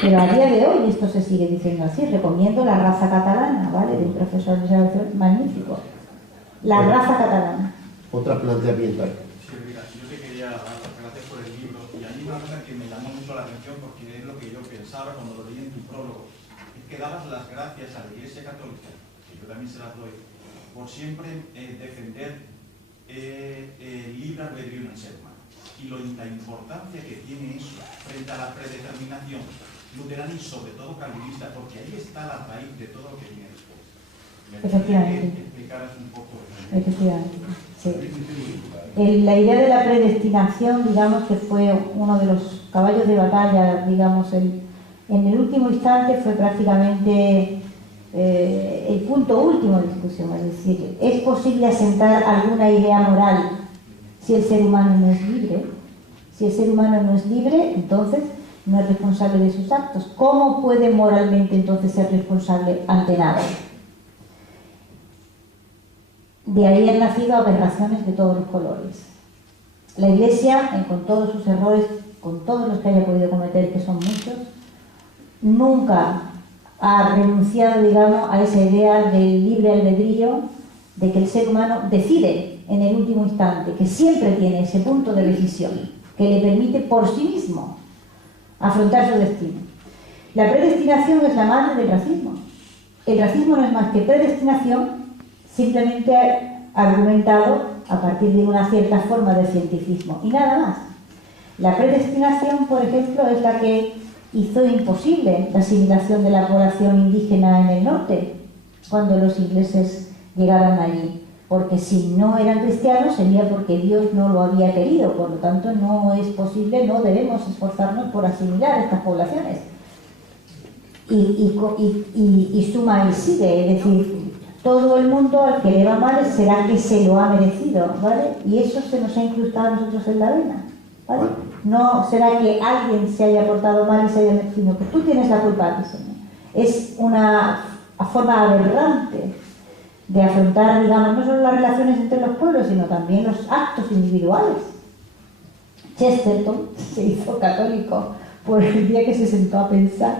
Pero a día de hoy esto se sigue diciendo así. Recomiendo La raza catalana, ¿vale?, de un profesor magnífico. La raza catalana. Otra planteamiento. Sí, mira, yo te quería dar las gracias por el libro, y a mí una cosa que me llamó mucho la atención, porque es lo que yo pensaba cuando lo leí en tu prólogo, es que dabas las gracias a la Iglesia Católica, que yo también se las doy, por siempre defender el libre albedrío en el ser humano, y la importancia que tiene eso frente a la predeterminación luterana y sobre todo calvinista, porque ahí está la raíz de todo lo que viene después. Me gustaría que explicaras un poco eso. Efectivamente, sí. La idea de la predestinación, digamos, que fue uno de los caballos de batalla, digamos, en el último instante fue prácticamente el punto último de discusión. Es decir, ¿es posible asentar alguna idea moral si el ser humano no es libre? Si el ser humano no es libre, entonces no es responsable de sus actos. ¿Cómo puede moralmente entonces ser responsable ante nada? De ahí han nacido aberraciones de todos los colores. La Iglesia, con todos sus errores, con todos los que haya podido cometer, que son muchos, nunca ha renunciado, digamos, a esa idea del libre albedrío, de que el ser humano decide en el último instante, que siempre tiene ese punto de decisión, que le permite por sí mismo afrontar su destino. La predestinación es la madre del racismo. El racismo no es más que predestinación, simplemente argumentado a partir de una cierta forma de cientificismo, y nada más. La predestinación, por ejemplo, es la que hizo imposible la asimilación de la población indígena en el norte, cuando los ingleses llegaron allí, porque si no eran cristianos sería porque Dios no lo había querido. Por lo tanto, no es posible, no debemos esforzarnos por asimilar estas poblaciones. Y suma y sigue, es decir, todo el mundo al que le va mal será que se lo ha merecido, ¿vale? Y eso se nos ha incrustado a nosotros en la vena, ¿vale? No será que alguien se haya portado mal y se haya merecido, sino que tú tienes la culpa, Señor. Es una forma aberrante de afrontar, digamos, no solo las relaciones entre los pueblos, sino también los actos individuales. Chesterton se hizo católico por el día que se sentó a pensar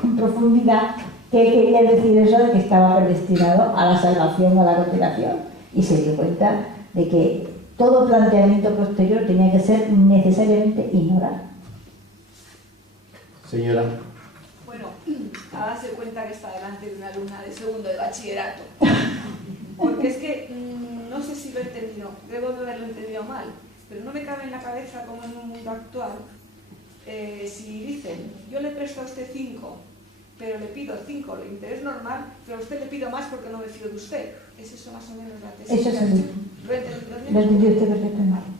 con profundidad qué quería decir eso de que estaba predestinado a la salvación o a la condenación, y se dio cuenta de que todo planteamiento posterior tenía que ser necesariamente inmoral. Señora. Bueno, hágase cuenta que está delante de una alumna de segundo de bachillerato. Porque es que no sé si lo he entendido, debo de haberlo entendido mal, pero no me cabe en la cabeza como en un mundo actual, si dicen, yo le presto a usted 5, pero le pido 5 de interés normal, pero a usted le pido más porque no me fío de usted. ¿Es eso más o menos la tesis? Eso es así. ¿Lo he entendido bien? Lo entendió usted perfectamente.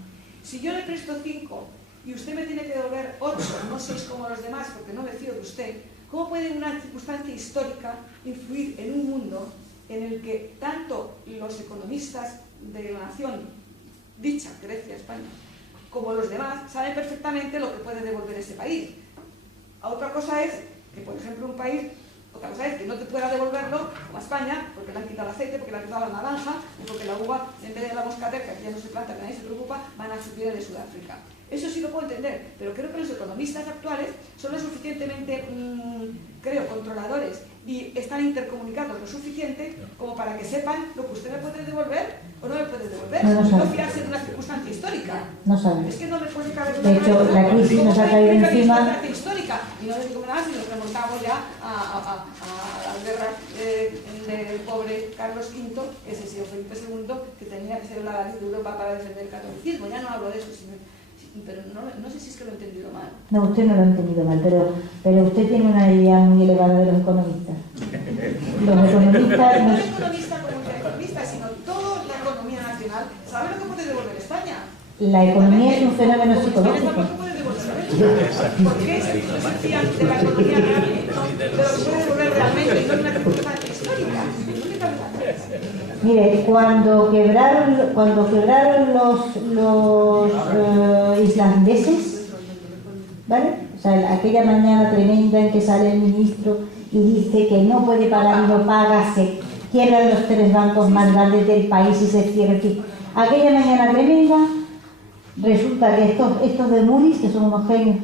Si yo le presto 5 y usted me tiene que devolver 8, no 6 como los demás porque no me fío de usted, ¿cómo puede una circunstancia histórica influir en un mundo en el que tanto los economistas de la nación, dicha Grecia, España, como los demás, saben perfectamente lo que puede devolver ese país. Otra cosa es que, por ejemplo, un país, otra cosa es que no te pueda devolverlo, como a España, porque le han quitado el aceite, porque le han quitado la naranja, y porque la uva, en vez de la moscatel, que aquí ya no se planta, que nadie se preocupa, van a subir de Sudáfrica. Eso sí lo puedo entender, pero creo que los economistas actuales son lo suficientemente, creo, controladores y están intercomunicados lo suficiente como para que sepan lo que usted me puede devolver o no me puede devolver. No fiarse de una circunstancia histórica. No saben. Es que no me puede caber de hecho, la crisis nos ha caído encima. Histórica. Y no le digo nada si nos remontamos ya a las guerras del pobre Carlos V, ese señor Felipe II, que tenía que ser la nariz de Europa para defender el catolicismo. Ya no hablo de eso, pero no sé si es que lo he entendido mal. No, usted no lo ha entendido mal, pero usted tiene una idea muy elevada de los economistas. Los economistas no es economista como un economista, sino toda la economía nacional sabe lo que puede devolver España. La economía es un fenómeno psicológico. ¿Por qué se fían de la economía realmente? De lo que puede devolver realmente y no de una circunstancia histórica. Mire, cuando quebraron los islandeses, ¿vale? O sea, aquella mañana tremenda en que sale el ministro y dice que no puede pagar y no paga, se quiebran los 3 bancos más grandes del país y se cierran. Aquella mañana tremenda, resulta que estos de Moody's, que son unos genios,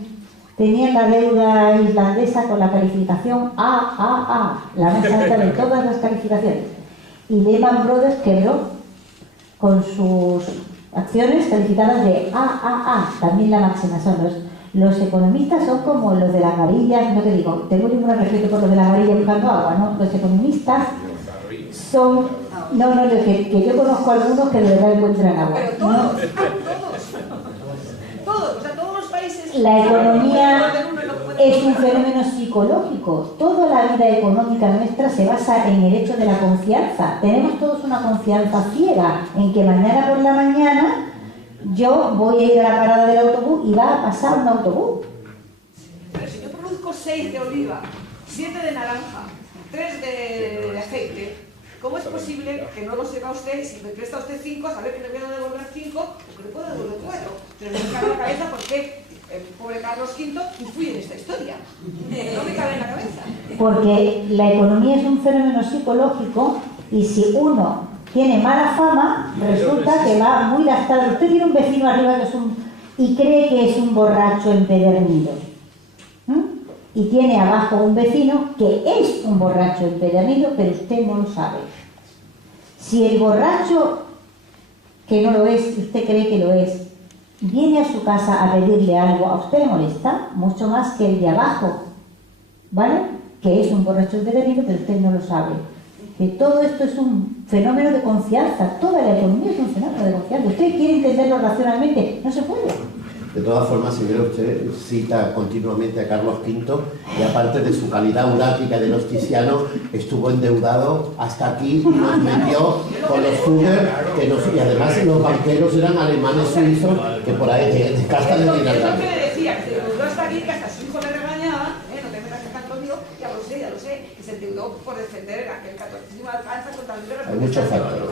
tenían la deuda islandesa con la calificación AAA, la más alta de todas las calificaciones. Y Lehman Brothers quebró con sus acciones calificadas de AAA, también la máxima. Son los economistas son como los de las varillas, no te digo, tengo ningún respeto por los de las varillas buscando agua, ¿no? Los economistas son, que yo conozco algunos que de verdad encuentran agua. Pero todos, o sea, todos los países. La economía es un fenómeno psicológico. Toda la vida económica nuestra se basa en el hecho de la confianza. Tenemos todos una confianza ciega en que mañana por la mañana yo voy a ir a la parada del autobús y va a pasar un autobús. Pero si yo produzco 6 de oliva, 7 de naranja, 3 de aceite, ¿cómo es posible que no lo sepa usted? Si me presta usted 5, saber que le voy a devolver 5 o que le puedo devolver 4. Pero no me cabe en la cabeza porque el pobre Carlos V influye en esta historia. No me cabe en la cabeza. Porque la economía es un fenómeno psicológico y si uno tiene mala fama, resulta que va muy lastrado. Usted tiene un vecino arriba que y cree que es un borracho empedernido. Y tiene abajo un vecino que es un borracho empedernido, pero usted no lo sabe. Si el borracho, que no lo es, usted cree que lo es, viene a su casa a pedirle algo, a usted le molesta mucho más que el de abajo, ¿vale? Que es un borracho empedernido, pero usted no lo sabe. Que todo esto es un fenómeno de confianza, toda la economía es un fenómeno de confianza. Usted quiere entenderlo racionalmente, no se puede. De todas formas, señora, usted cita continuamente a Carlos V y aparte de su calidad urática de Nosticiano, estuvo endeudado hasta aquí y nos metió con los Fugger, y además los banqueros eran alemanes suizos que por ahí de casta de dinero. Es lo que le decía, que se endeudó hasta aquí, que hasta su hijo le regañaba, no te metas que están conmigo, ya lo sé, que se endeudó por defender aquel catolicismo de alcanza contra el liberal. Hay muchos factores.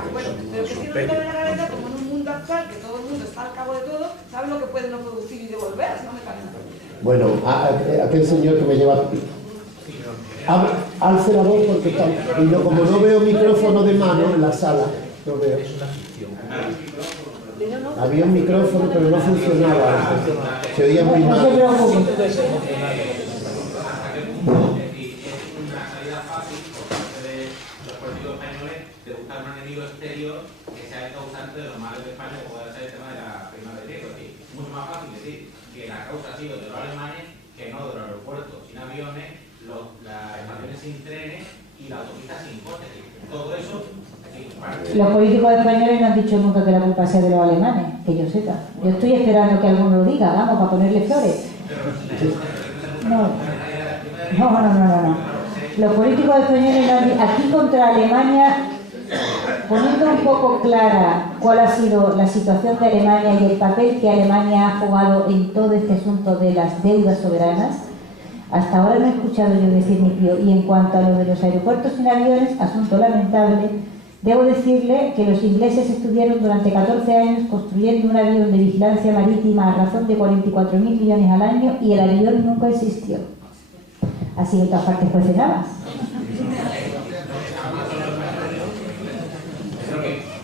Pero que si no le cabe en la cabeza, como en un mundo actual, que todo el mundo está al cabo de todo, sabe lo que puede no producir y devolver, no me cabe en la cabeza. Bueno, aquel señor que me lleva... Alce la voz porque está... Y como no veo micrófono de mano en la sala, no veo. Había un micrófono pero no funcionaba. Se oía muy mal. Exterior que sea el causante de los males de España, como puede ser el tema de la prima de riesgo. Es mucho más fácil decir que la causa ha sido de los alemanes que no de los aeropuertos sin aviones, las estaciones sin trenes y la autopista sin coches. Todo eso. Los políticos españoles no han dicho nunca que la culpa sea de los alemanes, que yo sepa. Yo estoy esperando que alguno lo diga, vamos, para ponerle flores. No. Los políticos españoles no han dicho, aquí contra Alemania, poniendo un poco clara cuál ha sido la situación de Alemania y el papel que Alemania ha jugado en todo este asunto de las deudas soberanas, Hasta ahora no he escuchado yo decir ni pío. Y en cuanto a lo de los aeropuertos sin aviones, asunto lamentable, debo decirle que los ingleses estuvieron durante 14 años construyendo un avión de vigilancia marítima a razón de 44.000 millones al año y el avión nunca existió. Así que en todas partes pues nada.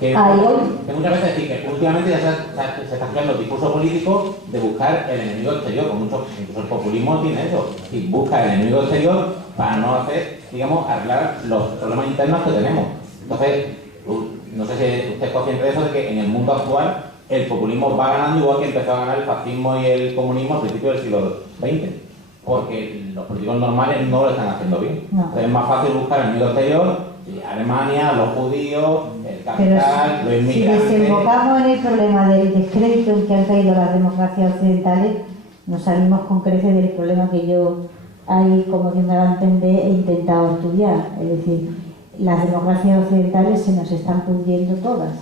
Que muchas veces sí, que últimamente ya se está creando el discurso político de buscar el enemigo exterior, con mucho, incluso el populismo tiene eso, y busca el enemigo exterior para no hacer, digamos, arreglar los problemas internos que tenemos. Entonces, no sé si usted es consciente de eso, de que en el mundo actual el populismo va ganando igual que empezó a ganar el fascismo y el comunismo al principio del siglo XX, porque los políticos normales no lo están haciendo bien. No. Entonces es más fácil buscar el enemigo exterior. Alemania, los judíos, el capital, los inmigrantes. Si desembocamos en el problema del descrédito en que han caído las democracias occidentales, nos salimos con creces del problema que yo ahí, como Dios me va a entender, he intentado estudiar. Es decir, las democracias occidentales se nos están pudriendo todas.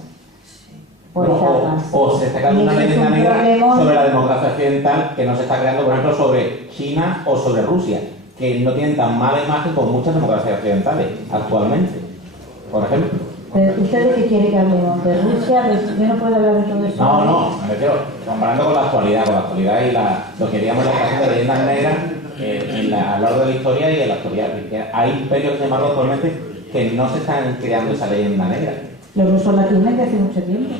Por etapas. O se está creando una leyenda negra sobre la democracia occidental que no se está creando, por ejemplo, sobre China o sobre Rusia, que no tienen tan mala imagen como muchas democracias occidentales actualmente, por ejemplo. Pero ¿usted de qué quiere que hablemos? ¿De Rusia? Yo no puedo hablar de todo eso. No, me refiero, comparando con la actualidad y lo que diríamos la creación de leyendas negras a lo largo de la historia y en la actualidad. Que hay imperios, sin embargo, actualmente que no se están creando esa leyenda negra. Los rusos la tienen desde hace mucho tiempo.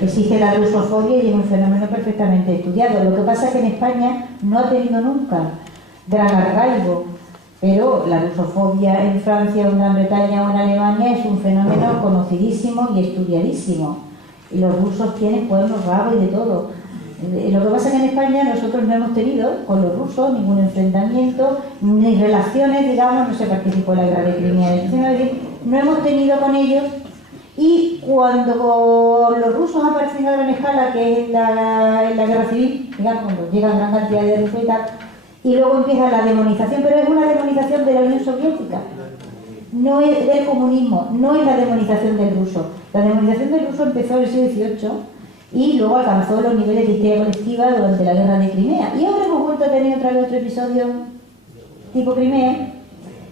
Existe la rusofobia y es un fenómeno perfectamente estudiado. Lo que pasa es que en España no ha tenido nunca gran arraigo, pero la rusofobia en Francia o en Gran Bretaña o en Alemania es un fenómeno conocidísimo y estudiadísimo. Y los rusos tienen cuernos, rabos y de todo. Lo que pasa es que en España nosotros no hemos tenido con los rusos ningún enfrentamiento, ni relaciones, digamos, no se participó en la guerra de Crimea, es decir, no hemos tenido con ellos. Y cuando los rusos aparecen a gran escala, que es en la guerra civil, digamos, cuando llegan gran cantidad de rusos y tal, y luego empieza la demonización, pero es una demonización de la Unión Soviética, no es del comunismo, no es la demonización del ruso. La demonización del ruso empezó en el siglo XVIII y luego alcanzó los niveles de histeria colectiva durante la guerra de Crimea. Y ahora hemos vuelto a tener otra vez otro episodio tipo Crimea,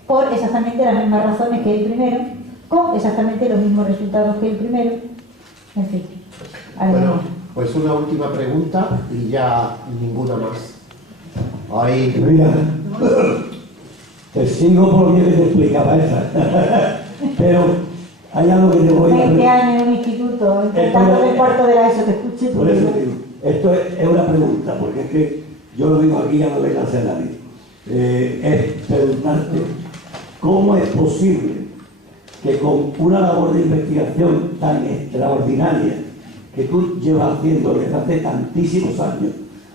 por exactamente las mismas razones que el primero, con exactamente los mismos resultados que el primero. En fin. Bueno, pues una última pregunta y ya ninguna más. Ahí. Mira, te sigo por lo que te explicaba esa. Pero hay algo que te voy a... 20 años en un instituto, intentando un cuarto de la ESO, te escuché. Por eso digo, esto es una pregunta, porque es que yo lo digo aquí, ya no le cansé a nadie. Es preguntarte cómo es posible que con una labor de investigación tan extraordinaria que tú llevas haciendo desde hace tantísimos años,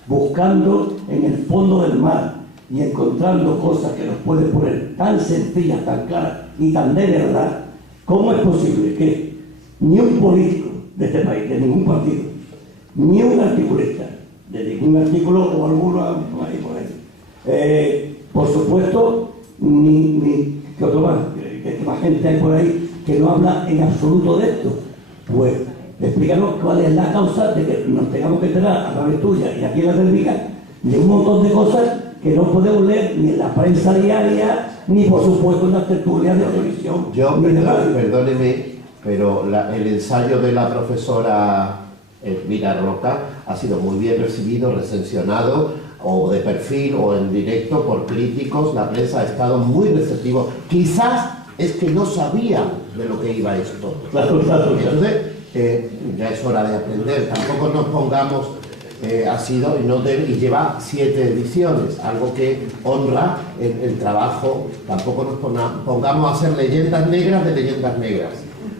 buscando en el fondo del mar y encontrando cosas que nos pueden poner tan sencillas, tan claras y tan de verdad, ¿cómo es posible que ni un político de este país, de ningún partido, ni un articulista, de ningún artículo o alguno ahí por ahí, por supuesto, ni que otro más, que más gente hay por ahí que no habla en absoluto de esto? Pues explícanos cuál es la causa de que nos tengamos que enterar a través tuya y aquí en la técnica de un montón de cosas que no podemos leer ni en la prensa diaria, ni por supuesto en las tertulias de televisión. Yo, perdóneme, pero el ensayo de la profesora Elvira Roca ha sido muy bien recibido, recensionado, o de perfil o en directo por críticos. La prensa ha estado muy receptivo. Quizás es que no sabía de lo que iba esto. Claro. Entonces, ya es hora de aprender. Tampoco nos pongamos, y lleva 7 ediciones, algo que honra el trabajo. Tampoco nos pongamos a hacer leyendas negras de leyendas negras.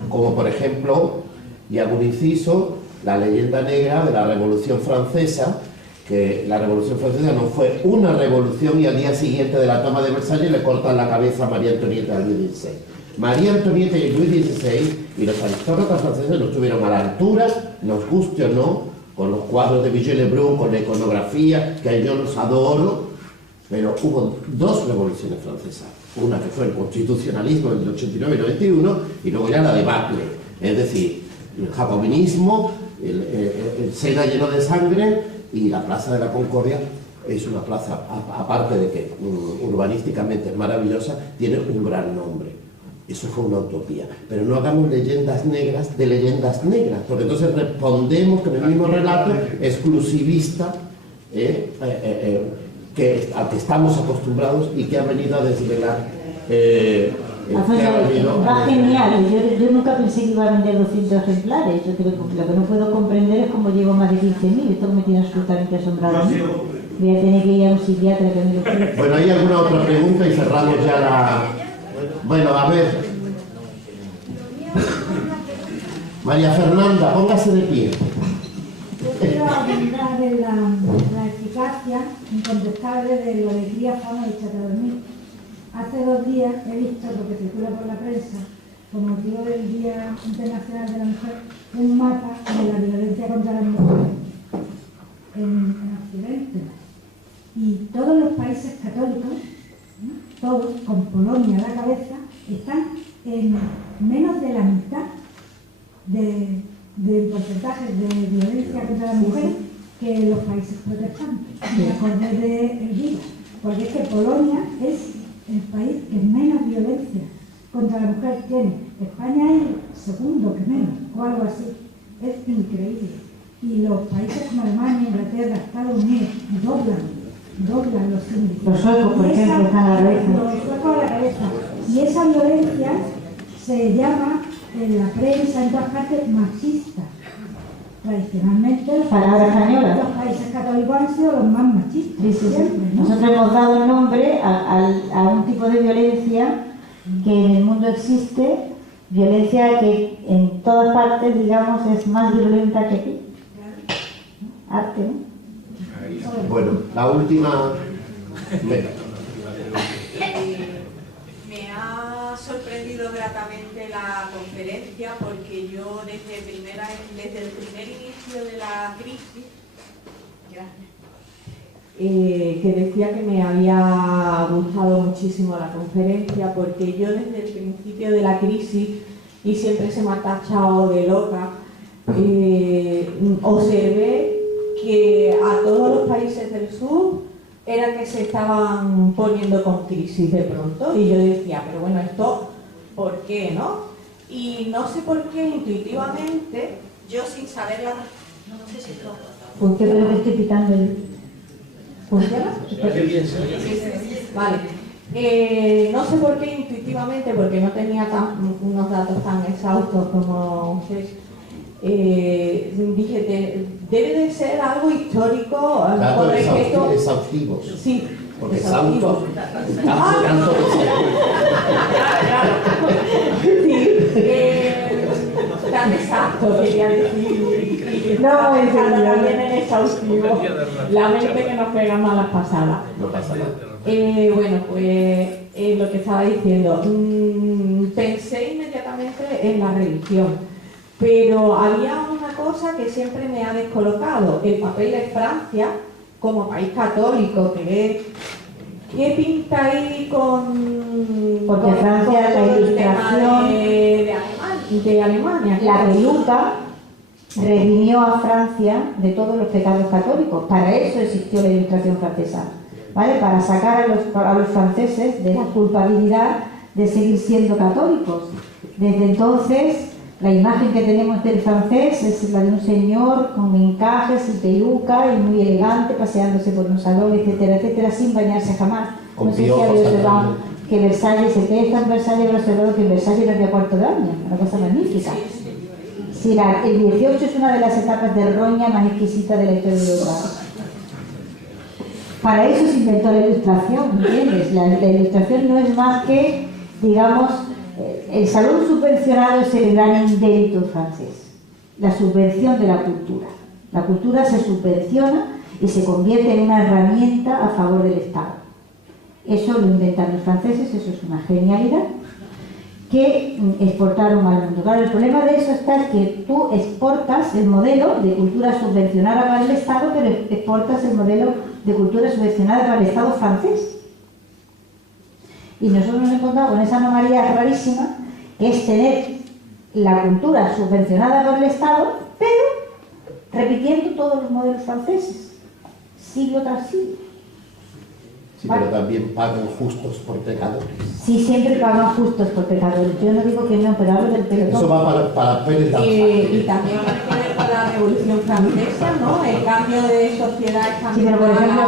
Como por ejemplo, y hago un inciso, la leyenda negra de la Revolución Francesa, que la Revolución Francesa no fue una revolución y al día siguiente de la toma de Versalles le cortan la cabeza a María Antonieta y Luis XVI. María Antonieta y Luis XVI y los aristócratas franceses no estuvieron a la altura, nos guste o no, con los cuadros de Vigée Lebrun, con la iconografía, que yo los adoro, pero hubo 2 revoluciones francesas. Una que fue el constitucionalismo en el 89 y 91 y luego ya la debacle, es decir, el jacobinismo, el Sena lleno de sangre y la Plaza de la Concordia es una plaza, aparte de que urbanísticamente es maravillosa, tiene un gran nombre. Eso fue una utopía. Pero no hagamos leyendas negras de leyendas negras, porque entonces respondemos con el mismo relato exclusivista al que estamos acostumbrados y que ha venido a desvelar. Va genial. Yo nunca pensé que iba a vender 200 ejemplares. Lo que no puedo comprender es cómo llevo más de 15.000. Esto me tiene absolutamente asombrado. Voy a tener que ir a un psiquiatra que me lo explique. Bueno, ¿hay alguna otra pregunta? Y cerramos ya la... Bueno, a ver. María Fernanda, póngase de pie. Yo quiero hablar de la eficacia incontestable de la alegría, fama y echar a dormir. Hace 2 días he visto lo que circula por la prensa, con motivo del Día Internacional de la Mujer, un mapa de la violencia contra las mujeres en Occidente. Y todos los países católicos, ¿no?, todos, con Polonia a la cabeza, están en menos de la mitad del porcentaje de violencia contra la mujer que los países protestantes. Me acordé de Elvira, porque es que Polonia es el país que menos violencia contra la mujer tiene. España es el segundo que menos, o algo así. Es increíble. Y los países como Alemania, Inglaterra, Estados Unidos doblan los índices. Los suecos, por ejemplo, están a la cabeza. Los suecos a la cabeza. Y esa violencia se llama en la prensa, en todas partes, machista. Tradicionalmente los países católicos han sido los más machistas. Sí. Siempre, ¿no? Nosotros hemos dado el nombre a un tipo de violencia que en el mundo existe, violencia que en todas partes, digamos, es más violenta que aquí. Arte, ¿no? Bueno, la última... Me ha sorprendido gratamente la conferencia porque yo desde el primer inicio de la crisis, que decía que me había gustado muchísimo la conferencia porque yo desde el principio de la crisis, y siempre se me ha tachado de loca, observé que a todos los países del sur era que se estaban poniendo con crisis de pronto, y yo decía, pero bueno, esto, ¿por qué, no? Y no sé por qué intuitivamente, yo sin saber la... No sé si esto... ¿Por qué creo que estoy pitando el... ¿Funciona? Vale. No sé por qué intuitivamente, porque no tenía unos datos tan exhaustos como ustedes, dije, debe de ser algo histórico con respecto... exhaustivos. Sí, porque exhaustivos. Tan exacto, quería decir. No, es también en exhaustivo. La mente que nos pega malas pasadas. No pasa nada. Bueno, pues lo que estaba diciendo, pensé inmediatamente en la religión. Pero había una cosa que siempre me ha descolocado, el papel de Francia como país católico, ¿qué pinta ahí Porque Francia, la ilustración de Alemania? La peluca redimió a Francia de todos los pecados católicos. Para eso existió la ilustración francesa, ¿vale? Para sacar a los franceses de la culpabilidad de seguir siendo católicos. Desde entonces, la imagen que tenemos del francés es la de un señor con encajes y peluca y muy elegante, paseándose por un salón, etcétera, etcétera, sin bañarse jamás. No sé si habéis observado que Versalles, el que está en Versalles, habrá observado que en Versalles no había cuarto de baño, una cosa magnífica. Sí, el 18 es una de las etapas de roña más exquisita de la historia de Europa. Para eso se inventó la ilustración, ¿entiendes? La ilustración no es más que, digamos, el salón subvencionado es el gran invento francés, la subvención de la cultura. La cultura se subvenciona y se convierte en una herramienta a favor del Estado. Eso lo inventan los franceses, eso es una genialidad que exportaron al mundo. Claro, el problema de eso está que tú exportas el modelo de cultura subvencionada para el Estado, pero exportas el modelo de cultura subvencionada para el Estado francés. Y nosotros nos hemos encontrado con esa anomalía rarísima, que es tener la cultura subvencionada por el Estado, pero repitiendo todos los modelos franceses, siglo tras siglo. Sí, pero también pagan justos por pecadores. Sí, siempre pagan justos por pecadores. Yo no digo que no, pero hablo del pelotón. Eso va para Pérez de Y también va a ver con la Revolución Francesa, ¿no? El cambio de sociedad. Sí, pero por ejemplo,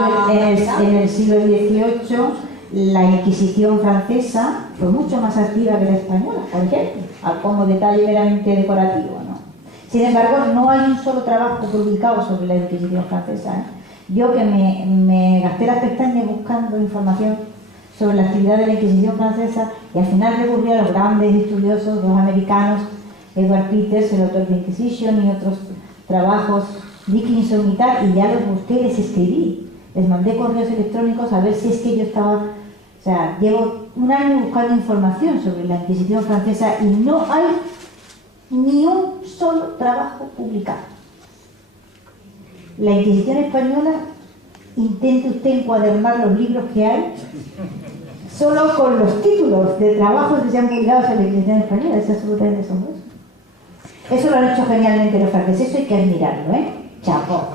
en el siglo XVIII la Inquisición francesa fue mucho más activa que la española, por ejemplo, como detalle meramente decorativo, ¿no? Sin embargo, no hay un solo trabajo publicado sobre la Inquisición francesa, ¿eh? Yo que me gasté las pestañas buscando información sobre la actividad de la Inquisición francesa y al final recurrí a los grandes estudiosos, los americanos, Edward Peters, el autor de Inquisition y otros trabajos, Dickinson y tal, y ya los busqué y les escribí. Les mandé correos electrónicos a ver si es que yo estaba... O sea, llevo un año buscando información sobre la Inquisición francesa y no hay ni un solo trabajo publicado. La Inquisición española, intente usted encuadernar los libros que hay, solo con los títulos de trabajos que se han publicado sobre la Inquisición española, es absolutamente asombroso. Eso lo han hecho genialmente los franceses, eso hay que admirarlo, ¿eh? Chapó.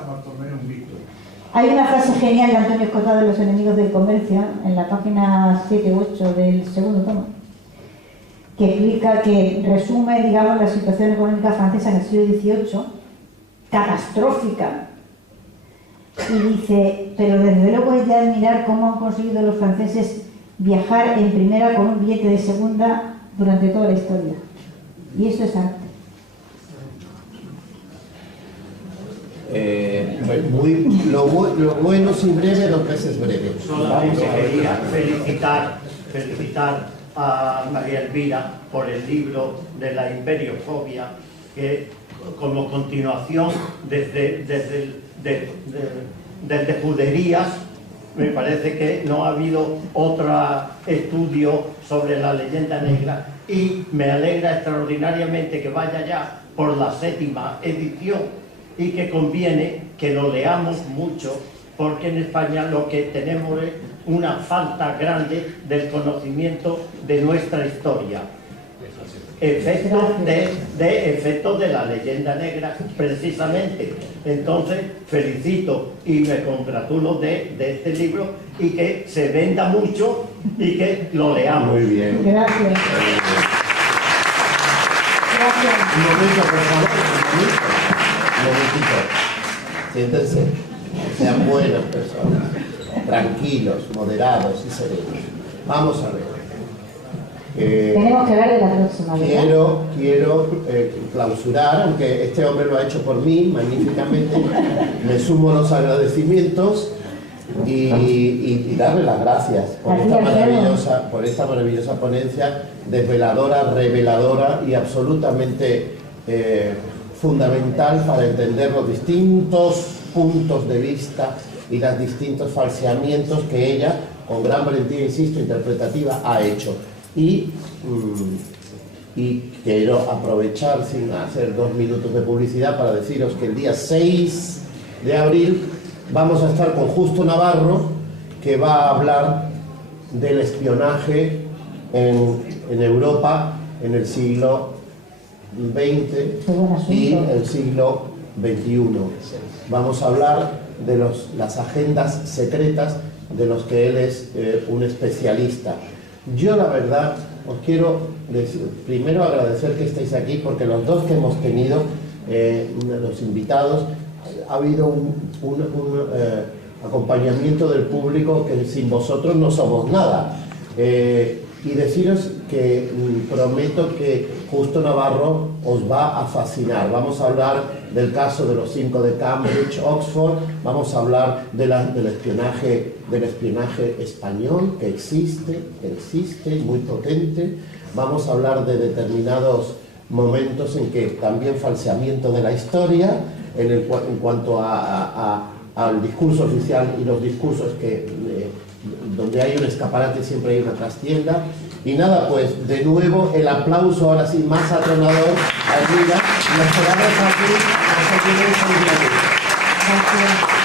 Hay una frase genial de Antonio Escotado de Los enemigos del comercio, en la página 7 u 8 del segundo tomo, que explica, que resume, digamos, la situación económica francesa en el siglo XVIII, catastrófica, y dice, pero desde luego es de admirar cómo han conseguido los franceses viajar en primera con un billete de segunda durante toda la historia. Y eso es arte. Lo bueno sin breve, 2 veces breve. Solamente quería felicitar a María Elvira por el libro de la imperiofobia, que como continuación desde juderías, me parece que no ha habido otro estudio sobre la leyenda negra, y me alegra extraordinariamente que vaya ya por la 7ª edición y que conviene que lo leamos mucho, porque en España lo que tenemos es una falta grande del conocimiento de nuestra historia. Efectos de la leyenda negra, precisamente. Entonces, felicito y me congratulo de este libro, y que se venda mucho y que lo leamos. Muy bien. Gracias. Gracias. Un momento, por favor. Un momentito. Siéntense. Sean buenas personas. Tranquilos, moderados y serenos. Vamos a ver. Tenemos que hablar de la próxima, ¿verdad? Quiero clausurar, aunque este hombre lo ha hecho por mí magníficamente, me sumo a los agradecimientos y darle las gracias por esta maravillosa ponencia, desveladora, reveladora y absolutamente fundamental para entender los distintos puntos de vista y los distintos falseamientos que ella, con gran valentía, insisto, interpretativa, ha hecho. Y quiero aprovechar, sin hacer 2 minutos de publicidad, para deciros que el día 6 de abril vamos a estar con Justo Navarro, que va a hablar del espionaje en Europa en el siglo XX y el siglo XXI. Vamos a hablar de las agendas secretas de los que él es un especialista. Yo, la verdad, os quiero primero agradecer que estéis aquí, porque los 2 que hemos tenido, los invitados, ha habido un acompañamiento del público que sin vosotros no somos nada. Y deciros que prometo que Justo Navarro os va a fascinar. Vamos a hablar del caso de los 5 de Cambridge, Oxford, vamos a hablar del espionaje español que existe, muy potente. Vamos a hablar de determinados momentos en que también falseamiento de la historia, en cuanto al discurso oficial y los discursos donde hay un escaparate siempre hay una trastienda. Y nada, pues de nuevo el aplauso ahora sí más atronador a Elvira. Nos quedamos aquí. Gracias.